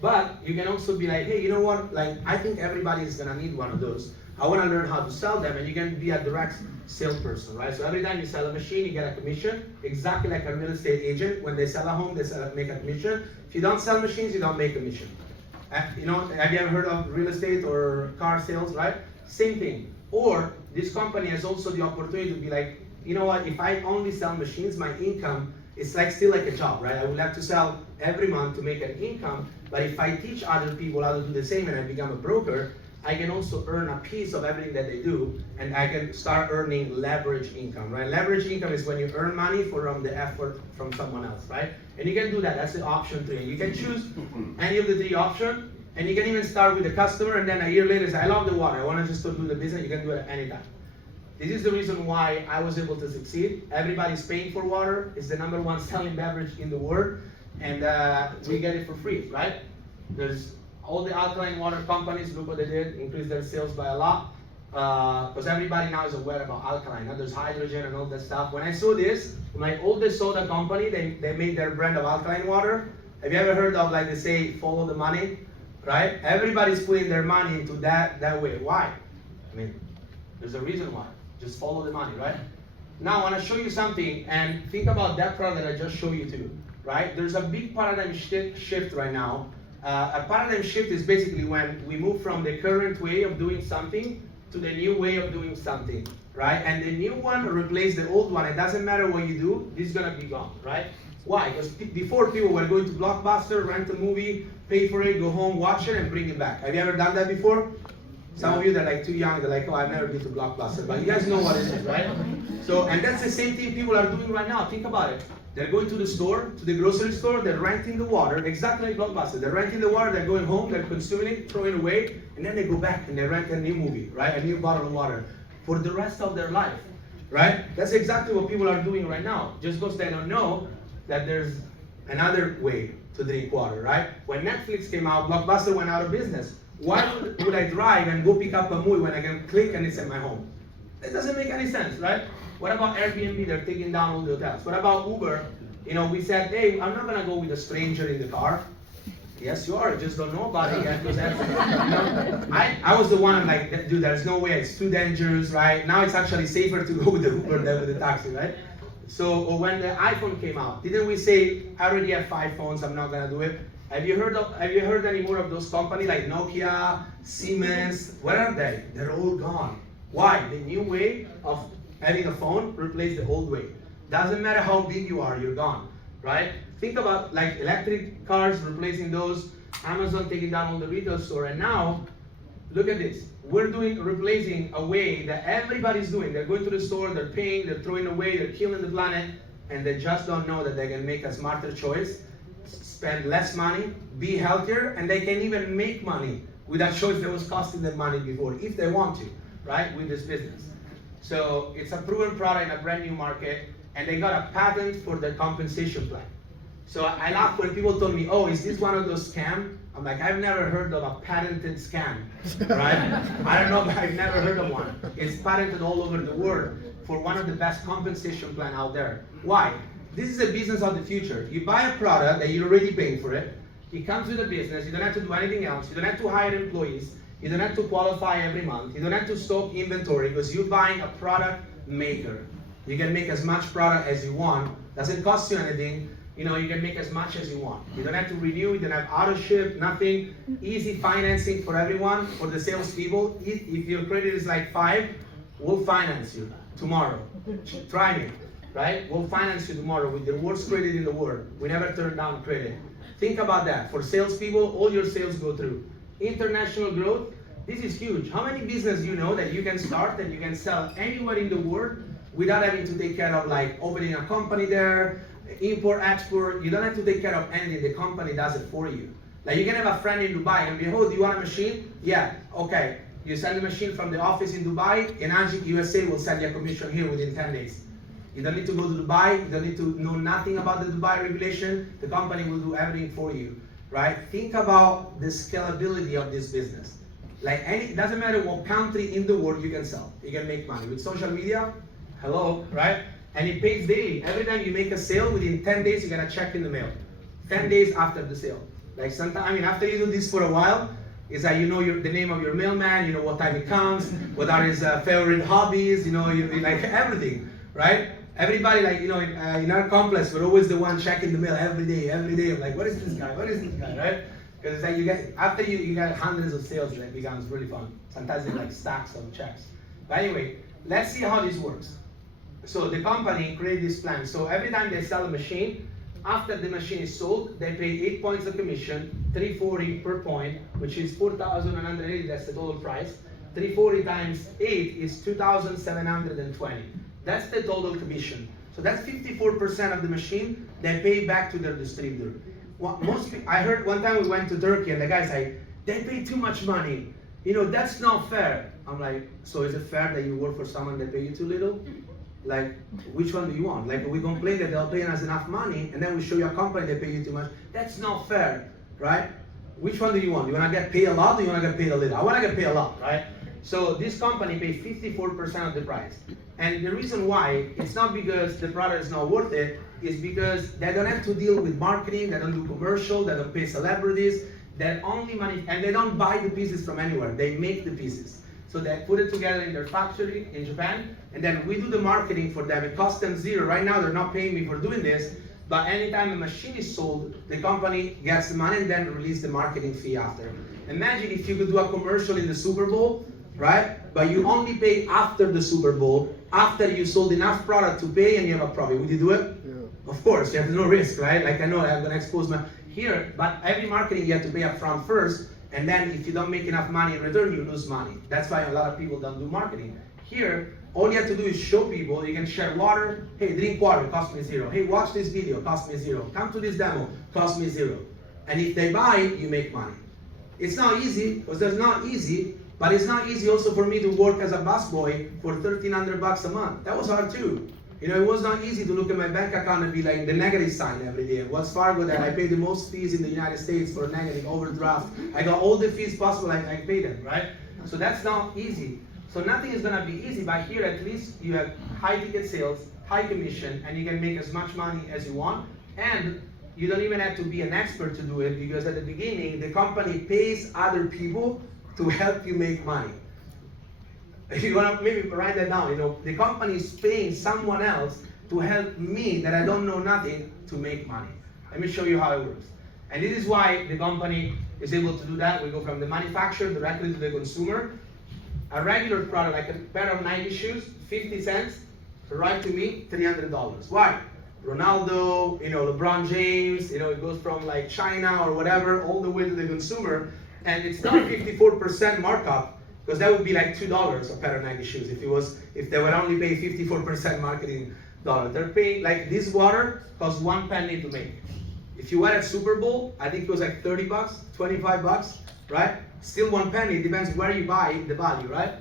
But you can also be like, hey, you know what? Like, I think everybody is gonna need one of those. I wanna learn how to sell them, and you can be a direct salesperson, right? So every time you sell a machine, you get a commission, exactly like a real estate agent. When they sell a home, they make a commission. If you don't sell machines, you don't make a commission. You know, have you ever heard of real estate or car sales, right? Same thing. Or this company has also the opportunity to be like, you know what? If I only sell machines, my income is like still like a job, right? I will have to sell every month to make an income. But if I teach other people how to do the same and I become a broker, I can also earn a piece of everything that they do, and I can start earning leverage income, right? Leverage income is when you earn money from the effort from someone else, right? And you can do that. That's the option 3. You can choose any of the 3 options, and you can even start with the customer, and then a year later say, I love the water, I want to just do the business. You can do it at any time. This is the reason why I was able to succeed. Everybody's paying for water. It's the #1 selling beverage in the world, and we get it for free, right? There's all the alkaline water companies, look what they did, increase their sales by a lot. Because everybody now is aware about alkaline. Now there's hydrogen and all that stuff. When I saw this, my oldest soda company, they made their brand of alkaline water. Have you ever heard of, like they say, follow the money, right? Everybody's putting their money into that way. Why? I mean, there's a reason why. Just follow the money, right? Now I want to show you something, and think about that product that I just showed you too, right? There's a big paradigm shift right now. A paradigm shift is basically when we move from the current way of doing something to the new way of doing something, right? And the new one replaces the old one. It doesn't matter what you do, this is gonna be gone, right? Why? Because before people were going to Blockbuster, rent a movie, pay for it, go home, watch it, and bring it back. Have you ever done that before? Some of you that are like too young, they're like, oh, I've never been to Blockbuster, but you guys know what it is, right? So, and that's the same thing people are doing right now. Think about it. They're going to the store, to the grocery store, they're renting the water, exactly like Blockbuster. They're renting the water, they're going home, they're consuming it, throwing it away, and then they go back and they rent a new movie, right? A new bottle of water for the rest of their life, right? That's exactly what people are doing right now. Just because they don't know that there's another way to drink water, right? When Netflix came out, Blockbuster went out of business. Why would I drive and go pick up a movie when I can click and it's at my home? It doesn't make any sense, right? What about Airbnb? They're taking down all the hotels. What about Uber? You know, we said, hey, I'm not gonna go with a stranger in the car. Yes, you are. You just don't know about it yet. Because that's, you know, I was the one like, dude, there's no way. It's too dangerous, right? Now it's actually safer to go with the Uber than with the taxi, right? So when the iPhone came out, didn't we say, I already have 5 phones, I'm not gonna do it? Have you heard any more of those companies like Nokia, Siemens? Where are they? They're all gone. Why? The new way of having a phone replaced the old way. Doesn't matter how big you are, you're gone, right? Think about like electric cars replacing those, Amazon taking down all the retail store, and now, look at this. We're replacing a way that everybody's doing. They're going to the store, they're paying, they're throwing away, they're killing the planet, and they just don't know that they can make a smarter choice, spend less money, be healthier, and they can even make money with that choice that was costing them money before, if they want to, right, with this business. So it's a proven product in a brand new market, and they got a patent for their compensation plan. So I laugh when people told me, oh, is this one of those scams? I'm like, I've never heard of a patented scam, right? I don't know, but I've never heard of one. It's patented all over the world for one of the best compensation plan out there. Why? This is a business of the future. You buy a product that you're already paying for it. It comes with a business. You don't have to do anything else. You don't have to hire employees. You don't have to qualify every month. You don't have to stock inventory because you're buying a product maker. You can make as much product as you want. Doesn't cost you anything. You know, you can make as much as you want. You don't have to renew, you don't have auto ship, nothing. Easy financing for everyone, for the salespeople. If your credit is like 5, we'll finance you tomorrow. Try me, right? We'll finance you tomorrow with the worst credit in the world. We never turn down credit. Think about that. For salespeople, all your sales go through. International growth, this is huge. How many businesses do you know that you can start and you can sell anywhere in the world without having to take care of like opening a company there, import, export? You don't have to take care of anything. The company does it for you. Like you can have a friend in Dubai and be, oh, do you want a machine? Yeah, okay. You send the machine from the office in Dubai, and Angie USA will send you a commission here within 10 days. You don't need to go to Dubai. You don't need to know nothing about the Dubai regulation. The company will do everything for you, right? Think about the scalability of this business. Like it doesn't matter what country in the world you can sell. You can make money with social media. Hello, right? And it pays daily. Every time you make a sale, within 10 days, you get a check in the mail. 10 days after the sale. Like sometimes, I mean, after you do this for a while, it's like you know the name of your mailman, you know what time it comes, what are his favorite hobbies, you know, like everything, right? Everybody, like, you know, in our complex, we're always the one checking the mail every day. I'm like, what is this guy? What is this guy, right? Because it's like you get, after you get hundreds of sales, it becomes really fun. Sometimes it's like stacks of checks. But anyway, let's see how this works. So the company created this plan. So every time they sell a machine, after the machine is sold, they pay 8 points of commission, 340 per point, which is 4,180, that's the total price. 340 times 8 is 2,720. That's the total commission. So that's 54% of the machine they pay back to their distributor. I heard one time we went to Turkey and the guy's like, they pay too much money. You know, that's not fair. I'm like, so is it fair that you work for someone that pay you too little? Like, which one do you want? Like, we complain that they're paying us enough money, and then we show you a company that pay you too much. That's not fair, right? Which one do you want? You want to get paid a lot, or you want to get paid a little? I want to get paid a lot, right? So this company pays 54% of the price. And the reason why, it's not because the product is not worth it, is because they don't have to deal with marketing, they don't do commercial, they don't pay celebrities, they only money, and they don't buy the pieces from anywhere, they make the pieces. So they put it together in their factory in Japan, and then we do the marketing for them. It costs them zero. Right now they're not paying me for doing this, but anytime a machine is sold, the company gets the money and then release the marketing fee after. Imagine if you could do a commercial in the Super Bowl, right? But you only pay after the Super Bowl, after you sold enough product to pay and you have a profit. Would you do it? Yeah. Of course, you have no risk, right? Like I know I'm gonna expose my here, but every marketing you have to pay up front first, and then if you don't make enough money in return, you lose money. That's why a lot of people don't do marketing. Here, all you have to do is show people, you can share water, hey, drink water, cost me zero. Hey, watch this video, cost me zero. Come to this demo, cost me zero. And if they buy, you make money. It's not easy, because there's not easy, but it's not easy also for me to work as a busboy for $1,300 a month. That was hard too. You know, it was not easy to look at my bank account and be like the negative sign every day. Wells Fargo, that I pay the most fees in the United States for negative overdraft. I got all the fees possible, I pay them, right? So that's not easy. So nothing is gonna be easy, but here at least you have high ticket sales, high commission, and you can make as much money as you want. And you don't even have to be an expert to do it, because at the beginning, the company pays other people to help you make money. If you want to maybe write that down, you know, the company is paying someone else to help me that I don't know nothing to make money. Let me show you how it works. And this is why the company is able to do that. We go from the manufacturer directly to the consumer. A regular product, like a pair of Nike shoes, 50 cents, right to me, $300. Why? Ronaldo, you know, LeBron James, you know, it goes from like China or whatever, all the way to the consumer. And it's not 54% markup, because that would be like $2 a pair of Nike shoes if they would only pay 54% marketing dollar. They're paying, like this water costs 1 penny to make. If you were at Super Bowl, I think it was like 30 bucks, 25 bucks, right? Still 1 penny, it depends where you buy the value, right?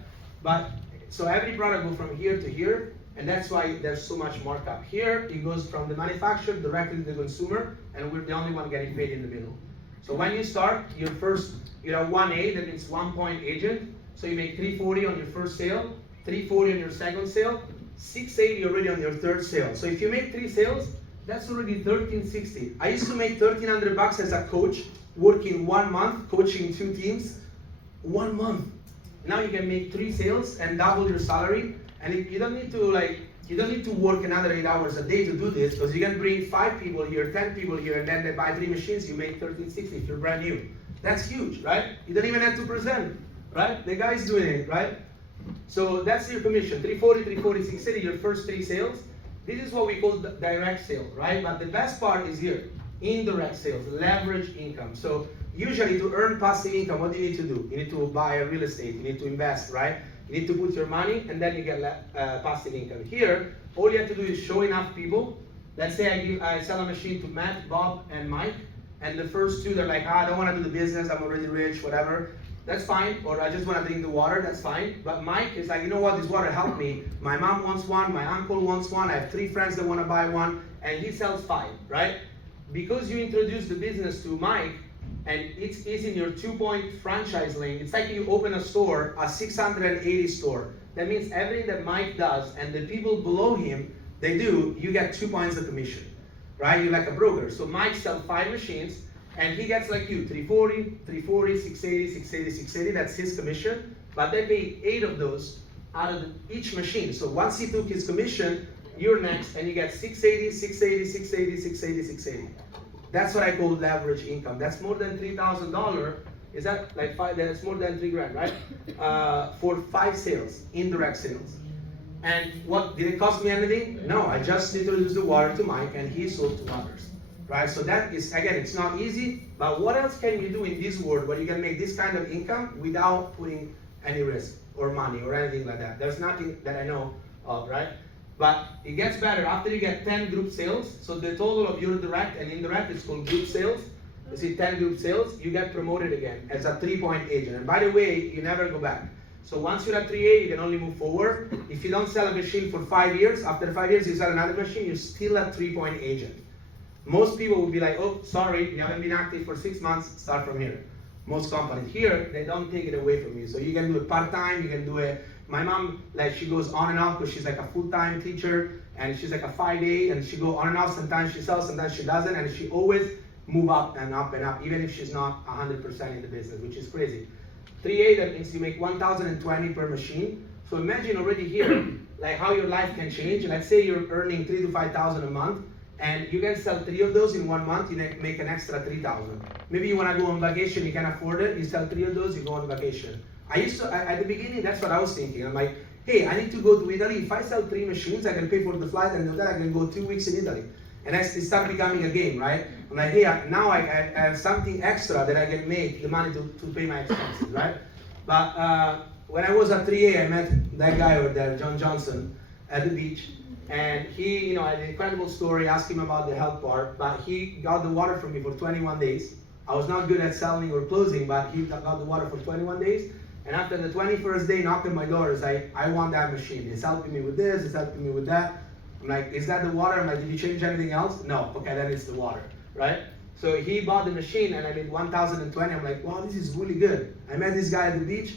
But, so every product goes from here to here, and that's why there's so much markup. Here, it goes from the manufacturer directly to the consumer, and we're the only one getting paid in the middle. So when you start, you're 1A, that means 1 point agent. So you make 340 on your first sale, 340 on your second sale, 680 already on your third sale. So if you make 3 sales, that's already 1360. I used to make 1,300 bucks as a coach, working 1 month, coaching 2 teams, 1 month. Now you can make 3 sales and double your salary, and you don't need to work another 8 hours a day to do this, because you can bring 5 people here, 10 people here, and then they buy 3 machines, you make 1360 if you're brand new. That's huge, right? You don't even have to present. Right? The guy's doing it, right? So that's your commission, 340, 340, 680, your first 3 sales. This is what we call the direct sale, right? But the best part is here, indirect sales, leverage income. So usually to earn passive income, what do you need to do? You need to buy a real estate, you need to invest, right? You need to put your money, and then you get passive income. Here, all you have to do is show enough people. Let's say I sell a machine to Matt, Bob, and Mike, and the first 2, they're like, I don't want to do the business, I'm already rich, whatever. That's fine, or I just want to drink the water, that's fine. But Mike is like, you know what, this water helped me. My mom wants one, my uncle wants one, I have 3 friends that want to buy one, and he sells 5, right? Because you introduce the business to Mike, and it's in your 2-point franchise lane, it's like you open a store, a 680 store. That means everything that Mike does, and the people below him, they do, you get 2 points of commission, right? You're like a broker. So Mike sells 5 machines, and he gets like you, 340, 340, 680, 680, 680, that's his commission. But they pay 8 of those out of each machine. So once he took his commission, you're next, and you get 680, 680, 680, 680, 680. That's what I call leverage income. That's more than $3,000. Is that like 5? That's more than 3 grand, right? For 5 sales, indirect sales. And what, did it cost me anything? No, I just introduced the water to Mike, and he sold to others. right? So that is, again, it's not easy, but what else can you do in this world where you can make this kind of income without putting any risk or money or anything like that? There's nothing that I know of, right? But it gets better after you get 10 group sales. So the total of your direct and indirect is called group sales. You see 10 group sales, you get promoted again as a 3-point agent. And by the way, you never go back. So once you're at 3A, you can only move forward. If you don't sell a machine for 5 years, after 5 years you sell another machine, you're still a 3-point agent. Most people will be like, oh, sorry, you haven't been active for 6 months, start from here. Most companies here, they don't take it away from you. So you can do it part-time, you can do it. My mom, like, she goes on and off because she's like a full-time teacher and she's like a 5A and she goes on and off. Sometimes she sells, sometimes she doesn't, and she always move up and up and up, even if she's not 100% in the business, which is crazy. 3A, that means you make 1,020 per machine. So imagine already here, like how your life can change. Let's say you're earning 3,000 to 5,000 a month, and you can sell 3 of those in 1 month, you make an extra 3,000. Maybe you want to go on vacation, you can afford it, you sell 3 of those, you go on vacation. I used to, at the beginning, that's what I was thinking. I'm like, hey, I need to go to Italy. If I sell 3 machines, I can pay for the flight and the hotel, I can go 2 weeks in Italy. And it started becoming a game, right? I'm like, hey, now I have something extra that I can make the money to pay my expenses, right? But when I was at 3A, I met that guy over there, John Johnson, at the beach. And he, had an incredible story, asked him about the health part, but he got the water from me for 21 days. I was not good at selling or closing, but he got the water for 21 days. And after the 21st day, knocked on my door, he's like, I want that machine. It's helping me with this, it's helping me with that. I'm like, is that the water? I'm like, did you change anything else? No, okay, then it's the water, right? So he bought the machine and I made 1,020. I'm like, wow, this is really good. I met this guy at the beach.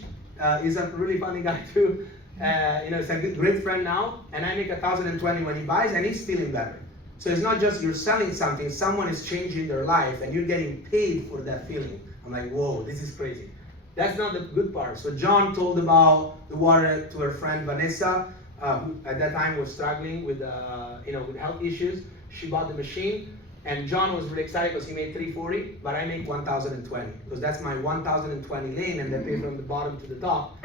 He's a really funny guy too. He's a great friend now. And I make 1,020 when he buys, and he's feeling better. So it's not just you're selling something, someone is changing their life and you're getting paid for that feeling. I'm like, whoa, this is crazy. That's not the good part. So John told about the water to her friend Vanessa, who at that time was struggling with with health issues. She bought the machine, and John was really excited because he made 340, but I make 1,020 because that's my 1,020 lane, and they pay from the bottom to the top.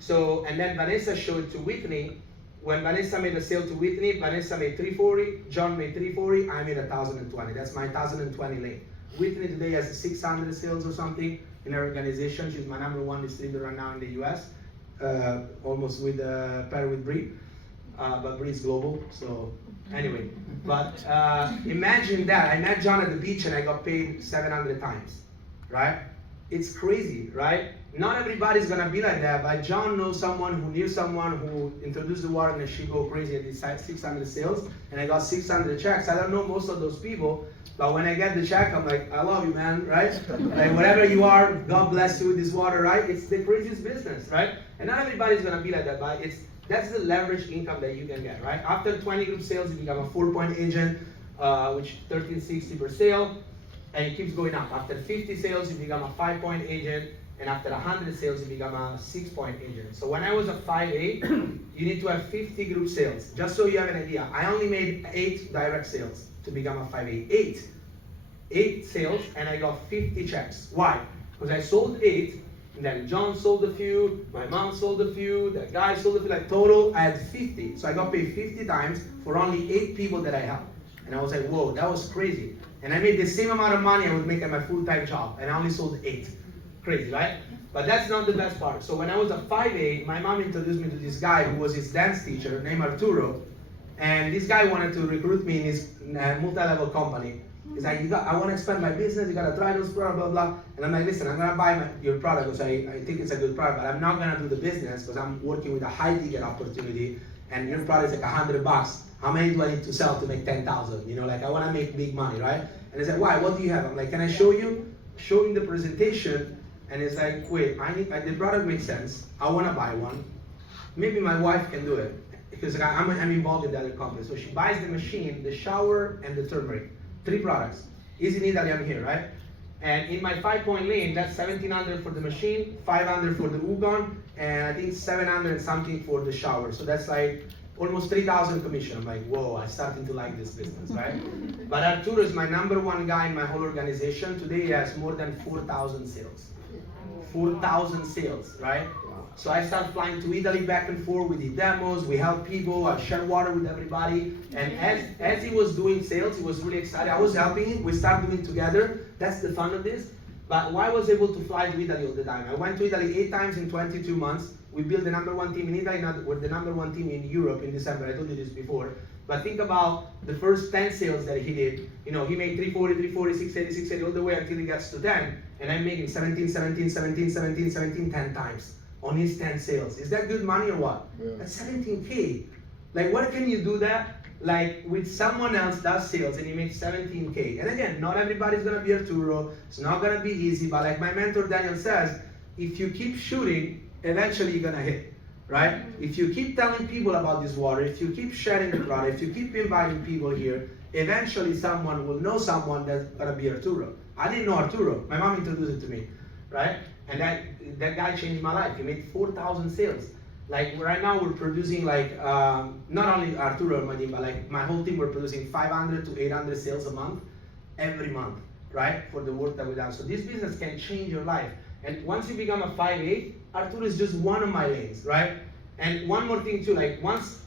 So, and then Vanessa showed to Whitney. When Vanessa made a sale to Whitney, Vanessa made 340, John made 340, I made 1,020. That's my 1,020 lane. Whitney today has 600 sales or something in her organization. She's my #1 distributor right now in the US. Almost with pair with Bree, but Bree's global. So anyway, but imagine that I met John at the beach and I got paid 700 times, right? It's crazy, right? Not everybody's gonna be like that, but John knows someone who knew someone who introduced the water, and she go crazy at these 600 sales, and I got 600 checks. I don't know most of those people, but when I get the check, I'm like, I love you, man, right? Like, whatever you are, God bless you with this water, right? It's the craziest business, right? And not everybody's gonna be like that, but that's the leverage income that you can get, right? After 20 group sales, you become a 4-point agent, which $1,360 per sale, and it keeps going up. After 50 sales, you become a 5-point agent, and after 100 sales, you become a 6-point agent. So when I was a 5A, you need to have 50 group sales. Just so you have an idea, I only made 8 direct sales to become a 5A. 8 sales, and I got 50 checks. Why? Because I sold 8, and then John sold a few, my mom sold a few, that guy sold a few, like total, I had 50. So I got paid 50 times for only 8 people that I helped. And I was like, whoa, that was crazy. And I made the same amount of money I would make at my full-time job, and I only sold 8. Crazy, right? But that's not the best part. So when I was a 5A, my mom introduced me to this guy who was his dance teacher named Arturo. And this guy wanted to recruit me in his multi-level company. He's like, I want to expand my business, you gotta try those products, blah, blah. And I'm like, listen, I'm gonna buy your product because I think it's a good product, but I'm not gonna do the business because I'm working with a high ticket opportunity, and your product is like $100. How many do I need to sell to make 10,000? Like I wanna make big money, right? And he's like, why, what do you have? I'm like, can I show you? Show him the presentation, and it's like, wait, the product makes sense, I wanna buy one. Maybe my wife can do it, because I'm involved in the other company. So she buys the machine, the shower, and the turmeric. 3 products. Easy in Italy, I'm here, right? And in my 5-point lane, that's 1,700 for the machine, 500 for the Ugon, and I think 700 something for the shower. So that's like almost 3,000 commission. I'm like, whoa, I'm starting to like this business, right? But Arturo is my #1 guy in my whole organization. Today he has more than 4,000 sales. 4,000 sales, right? So I started flying to Italy back and forth. We did demos, we helped people, I shared water with everybody. And as he was doing sales, he was really excited. I was helping him, we started doing it together. That's the fun of this. But why was I able to fly to Italy all the time? I went to Italy 8 times in 22 months. We built the #1 team in Italy, we're the #1 team in Europe in December. I told you this before. But think about the first 10 sales that he did. You know, he made 340, 340, 680, 680, all the way until he gets to 10. And I'm making 17, 17, 17, 17, 17, 10 times on his 10 sales. Is that good money or what? Yeah. That's 17K. Like, what can you do that? Like, with someone else does sales and you make 17K. And again, not everybody's gonna be Arturo. It's not gonna be easy, but like my mentor Daniel says, if you keep shooting, eventually you're gonna hit, right? If you keep telling people about this water, if you keep sharing the product, if you keep inviting people here, eventually someone will know someone that's gonna be Arturo. I didn't know Arturo. My mom introduced it to me, right? And that guy changed my life. He made 4,000 sales. Like right now we're producing like, not only Arturo and my team, but like my whole team, we're producing 500 to 800 sales a month, every month, right? For the work that we've done. So this business can change your life. And once you become a 5'8", Arturo is just one of my lanes, right? And one more thing too, like once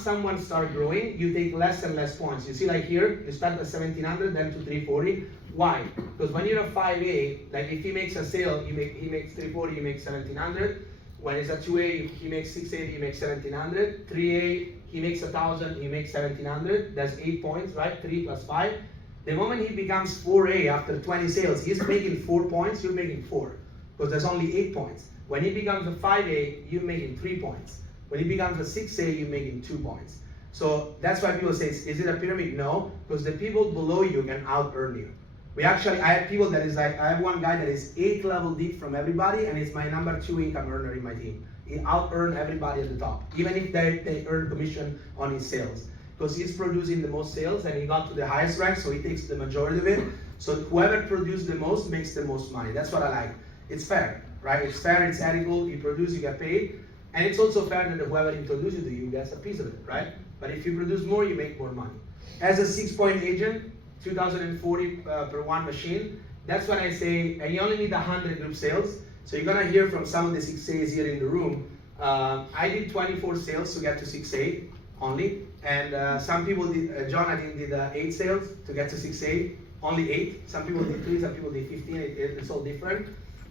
someone starts growing, you take less and less points. You see like here, you start at 1700, then to 340. Why? Because when you're a 5'8", like if he makes a sale, he makes 340, you make 1700. When it's a 2A, he makes 680, he makes 1700. 3A, he makes 1000, he makes 1700. That's 8 points, right? 3 plus 5. The moment he becomes 4A after 20 sales, he's making 4 points, you're making 4. Because there's only 8 points. When he becomes a 5A, you're making 3 points. When he becomes a 6A, you're making 2 points. So that's why people say, is it a pyramid? No, because the people below you can out-earn you. I have people that is like, I have one guy that is 8 level deep from everybody, and he's my #2 income earner in my team. He out-earned everybody at the top, even if they earn commission on his sales. Because he's producing the most sales, and he got to the highest rank, so he takes the majority of it. So whoever produced the most makes the most money. That's what I like. It's fair, right? It's fair, it's ethical, you produce, you get paid. And it's also fair that whoever introduces you to you gets a piece of it, right? But if you produce more, you make more money. As a 6-point agent, 2040 per one machine. That's when I say, and you only need 100 group sales. So you're gonna hear from some of the 6A's here in the room. I did 24 sales to get to 6A only. And some people did, John, I think did 8 sales to get to 6A, only 8. Some people did 3, some people did 15, it's all different.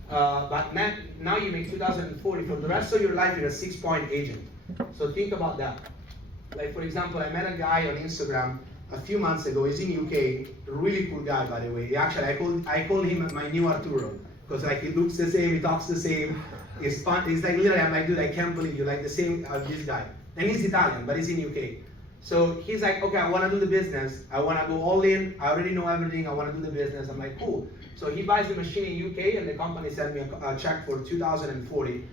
But now you make 2040. For the rest of your life, you're a 6-point agent. So think about that. Like for example, I met a guy on Instagram a few months ago. He's in UK, a really cool guy, by the way. Actually, I call him my new Arturo, because like he looks the same, he talks the same. He's fun. He's like literally, I'm like, dude, I can't believe you like the same as this guy. And he's Italian, but he's in UK. So he's like, okay, I want to do the business. I want to go all in. I already know everything. I want to do the business. I'm like, cool. So he buys the machine in UK, and the company sent me a check for 2040.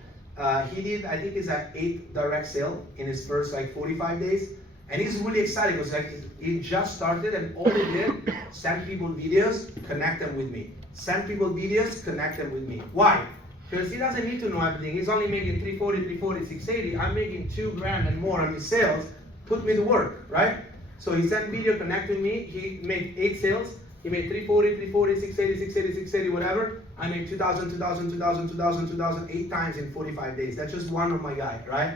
He did, I think it's an 8 direct sale in his first like 45 days. And he's really excited because like he just started, and all he did, send people videos, connect them with me. Send people videos, connect them with me. Why? Because he doesn't need to know everything. He's only making 340, 340, 680. I'm making $2,000 and more on his sales. Put me to work, right? So he sent video, connect with me. He made 8 sales. He made 340, 340, 680, 680, 680, whatever. I made 2,000, 2,000, 2,000, 2,000, 2,000, 8 times in 45 days. That's just one of my guys, right?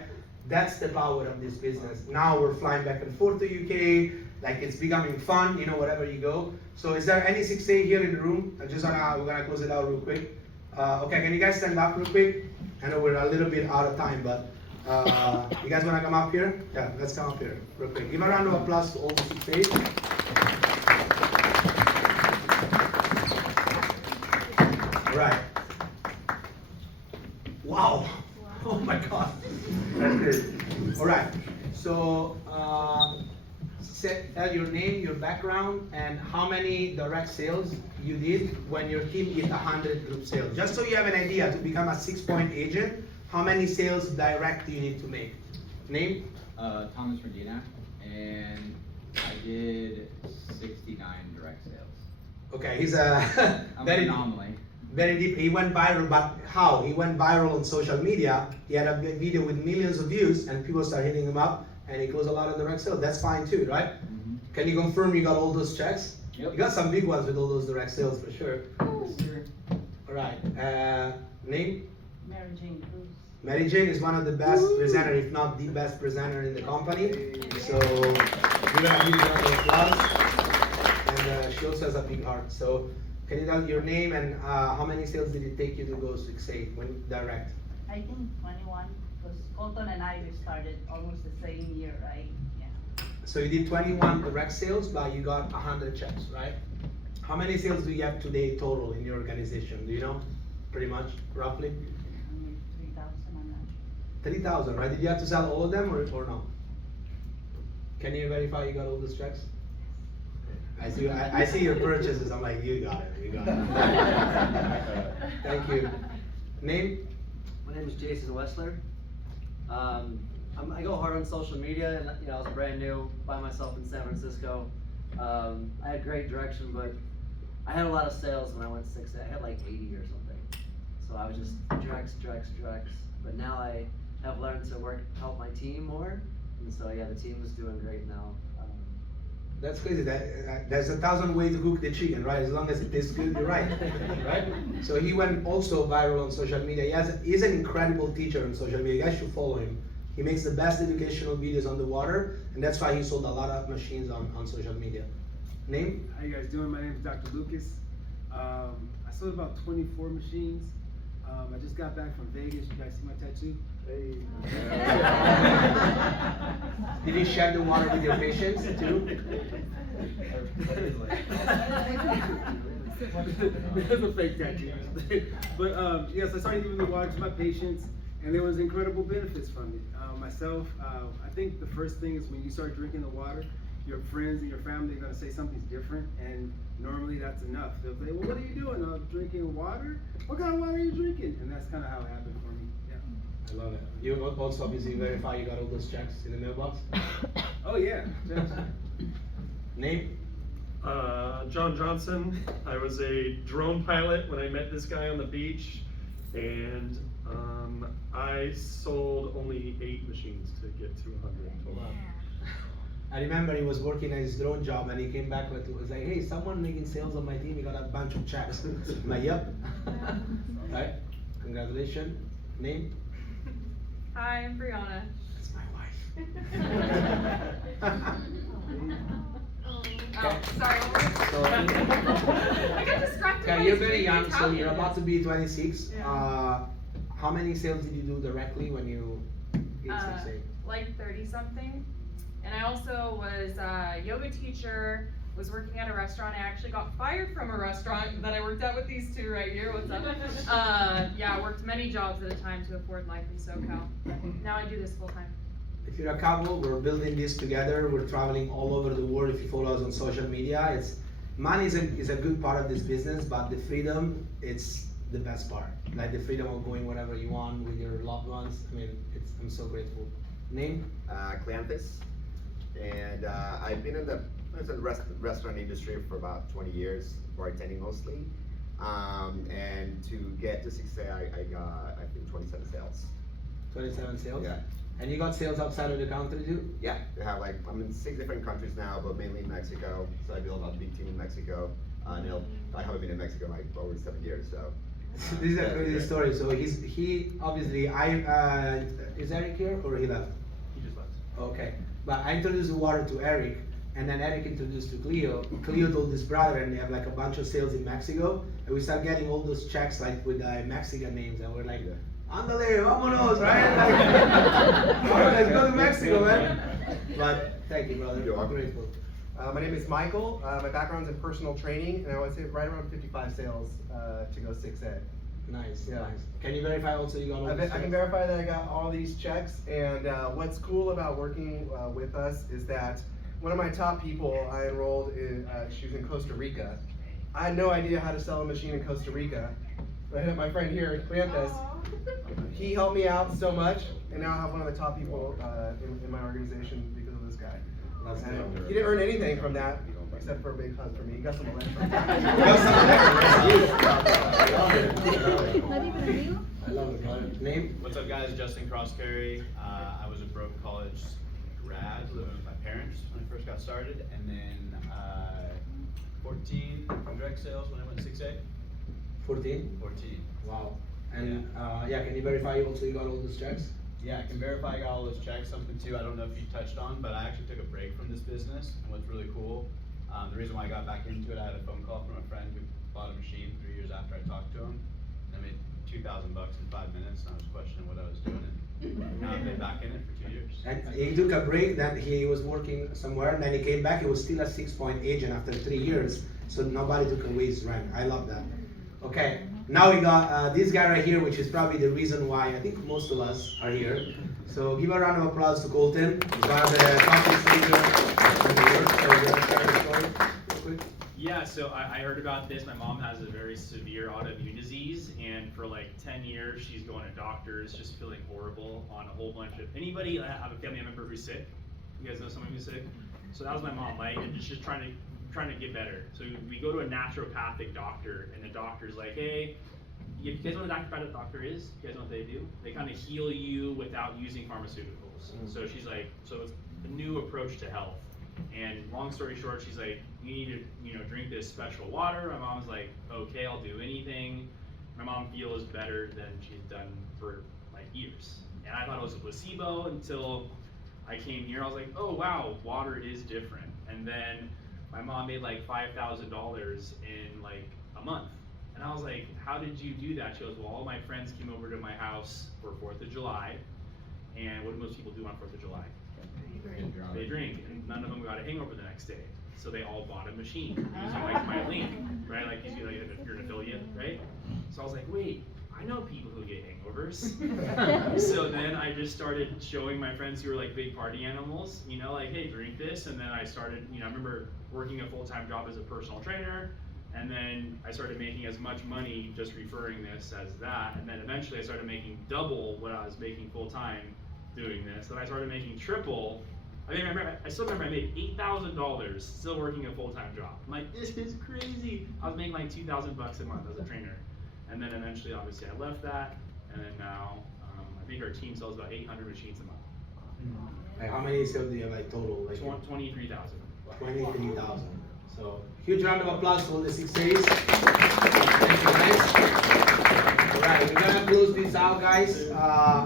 That's the power of this business. Now we're flying back and forth to UK. Like it's becoming fun, you know, wherever you go. So is there any 6A here in the room? We're gonna close it out real quick. Okay, can you guys stand up real quick? I know we're a little bit out of time, but you guys wanna come up here? Yeah, let's come up here real quick. Give a round of applause to all the 6A's. All right. Wow. Oh my God. That's good. All right. So tell your name, your background, and how many direct sales you did when your team did 100 group sales. Just so you have an idea, to become a 6-point agent, how many sales direct do you need to make? Name? Thomas Medina, and I did 69 direct sales. Okay, he's a I'm very an anomaly. Very deep. He went viral, but how? He went viral on social media. He had a video with millions of views, and people started hitting him up, and he closed a lot of direct sales. That's fine too, right? Mm-hmm. Can you confirm you got all those checks? Yep. You got some big ones with all those direct sales for sure. Yes, sir. All Right. Name? Mary Jane Cruz. Mary Jane is one of the best presenter, if not the best presenter in the company. So give her a huge round of applause. And she also has a big heart. So can you tell your name and how many sales did it take you to go 6A when direct? I think 21, because Colton and I, we started almost the same year, right? Yeah. So you did 21 direct sales, but you got 100 checks, right? How many sales do you have today total in your organization? Do you know? Pretty much, roughly? 3,000, I'm not sure. 3,000, right? Did you have to sell all of them or no? Can you verify you got all those checks? I see your purchases. I'm like, you got it, you got it. Thank you. Name? My name is Jason Wessler. I go hard on social media, and I was brand new by myself in San Francisco. I had great direction, but I had a lot of sales when I went 6A. I had like 80 or something. So I was just directs. But now I have learned to help my team more, and so yeah, the team is doing great now. That's crazy. There's 1,000 ways to cook the chicken, right? As long as it tastes good, you're right, right? So he went also viral on social media. He's an incredible teacher on social media. You guys should follow him. He makes the best educational videos on the water, and that's why he sold a lot of machines on social media. Name? How you guys doing? My name is Dr. Lucas. I sold about 24 machines. I just got back from Vegas. You guys see my tattoo? Hey. Did you share the water with your patients too? That's a fake tattoo. But yes, I started giving the water to my patients, and there was incredible benefits from it. Myself, I think the first thing is when you start drinking the water, your friends and your family are going to say something's different, and normally that's enough. They'll say, well, what are you doing? I'm drinking water? What kind of water are you drinking? And that's kind of how it happened for me. Yeah. I love it. You also obviously verify you got all those checks in the mailbox? Oh, yeah. Name? John Johnson. I was a drone pilot when I met this guy on the beach, and I sold only 8 machines to get to 100 total. Wow. I remember he was working at his drone job and he came back with was like, hey, someone making sales on my team, he got a bunch of checks. I'm like, yep. Right? Congratulations. Name? Hi, I'm Brianna. That's my wife. Oh, sorry. So, I got distracted. okay, by you're this very young, so Italian. you're about to be 26. Yeah. How many sales did you do directly when you did 6A? Like 30 something. And I also was a yoga teacher, was working at a restaurant. I actually got fired from a restaurant that I worked at with these two right here. What's up? Yeah, I worked many jobs at a time to afford life in SoCal. Now I do this full time. If you're a couple, we're building this together. We're traveling all over the world. If you follow us on social media, money is a good part of this business, but the freedom, it's the best part. Like the freedom of going wherever you want with your loved ones. I mean, I'm so grateful. Name? Cleanthus, and I've been in the restaurant industry for about 20 years, bartending mostly. And to get to 6A, I got, I think, 27 sales. 27 sales? Yeah. And you got sales outside of the country too? Yeah, we have I'm in 6 different countries now, but mainly in Mexico. So I built a big team in Mexico. I haven't been in Mexico in like over 7 years, so. This is a crazy story. So he obviously, is Eric here or he left? He just left. Okay, but I introduced the water to Eric, and then Eric introduced to Cleo. Cleo told his brother, and they have like a bunch of sales in Mexico, and we start getting all those checks like with Mexican names, and we're like, "Andale, vámonos!" Right? Like, all right, let's go to Mexico, man. But thank you, brother. You're I'm welcome. grateful. My name is Michael. My background's in personal training, and I would say right around 55 sales to go 6A. Nice, Yeah. nice. Can you verify also you got all I these can checks? verify that I got all these checks, and what's cool about working with us is that one of my top people I enrolled in, she was in Costa Rica. I had no idea how to sell a machine in Costa Rica. But I had my friend here, Cleanthus. He helped me out so much, and now I have one of the top people in my organization because of this guy. That's And good. he didn't earn anything from that, except for a big hug from me. He got some electrons. Not even a meal? I love it, brother. Name? What's up, guys? Justin Crosscarry. I was a broke college grad living with my parents when I first got started, and then 14 direct sales when I went 6A. 14? 14. Wow. And yeah, can you verify also you got all those checks? Yeah, I can verify I got all those checks. Something too, I don't know if you touched on, but I actually took a break from this business. And what's really cool, the reason why I got back into it, I had a phone call from a friend who bought a machine 3 years after I talked to him. I made $2,000 in 5 minutes, and I was questioning what I was doing. And now I've been back in it for 2 years. And he took a break, then he was working somewhere, and then he came back, he was still a 6-point agent after 3 years, so nobody took away his rent. I love that. Okay, now we got this guy right here, which is probably the reason why I think most of us are here. So give a round of applause to Colton. He's one of the top speakers in the world. So we're gonna share his story real quick. Yeah, so I heard about this. My mom has a very severe autoimmune disease, and for like 10 years, she's going to doctors, just feeling horrible on a whole bunch of, anybody have a family member who's sick? You guys know someone who's sick? So that was my mom, like, and just trying to get better. So we go to a naturopathic doctor, and the doctor's like, hey, you guys know what a naturopathic doctor is? You guys know what they do? They kind of heal you without using pharmaceuticals. So she's like, so it's a new approach to health. And long story short, she's like, you need to, drink this special water. My mom's like, okay, I'll do anything. My mom feels better than she's done for like years. And I thought it was a placebo until I came here. I was like, oh wow, water is different. And then my mom made like $5,000 in like a month. And I was like, how did you do that? She goes, well, all my friends came over to my house for 4th of July. And what do most people do on 4th of July? They drink, and none of them got a hangover the next day. So they all bought a machine using like my link, right? Like if you're an affiliate, right? So I was like, wait, I know people who get hangovers. So then I just started showing my friends who were like big party animals, like, hey, drink this. And then I started, I remember working a full-time job as a personal trainer. And then I started making as much money just referring this as that. And then eventually I started making double what I was making full-time doing this. Then I started making triple. I still remember I made $8,000 still working a full-time job. I'm like, this is crazy. I was making like $2,000 a month as a trainer. And then eventually, obviously, I left that. And then now, I think our team sells about 800 machines a month. Like how many sales do you have like total? Like 23,000. 23,000. So huge round of applause for all the 6 days. Thank you guys. Alright, we're gonna close this out, guys.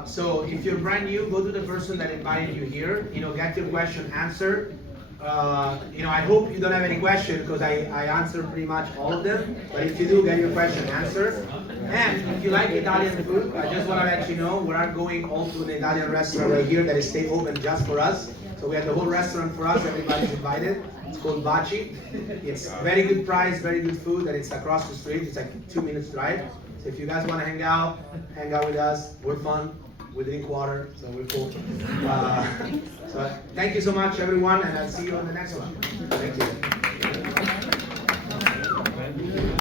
So if you're brand new, go to the person that invited you here. Get your question answered. I hope you don't have any question because I answered pretty much all of them. But if you do, get your question answered. And if you like Italian food, I just want to let you know we are going all to an Italian restaurant right here that is staying open just for us. So we have the whole restaurant for us. Everybody's invited. It's called Baci. It's very good price, very good food, and it's across the street. It's like 2 minutes drive. So if you guys want to hang out with us. We're fun. We drink water, so we're cool. So thank you so much, everyone, and I'll see you on the next one. Thank you.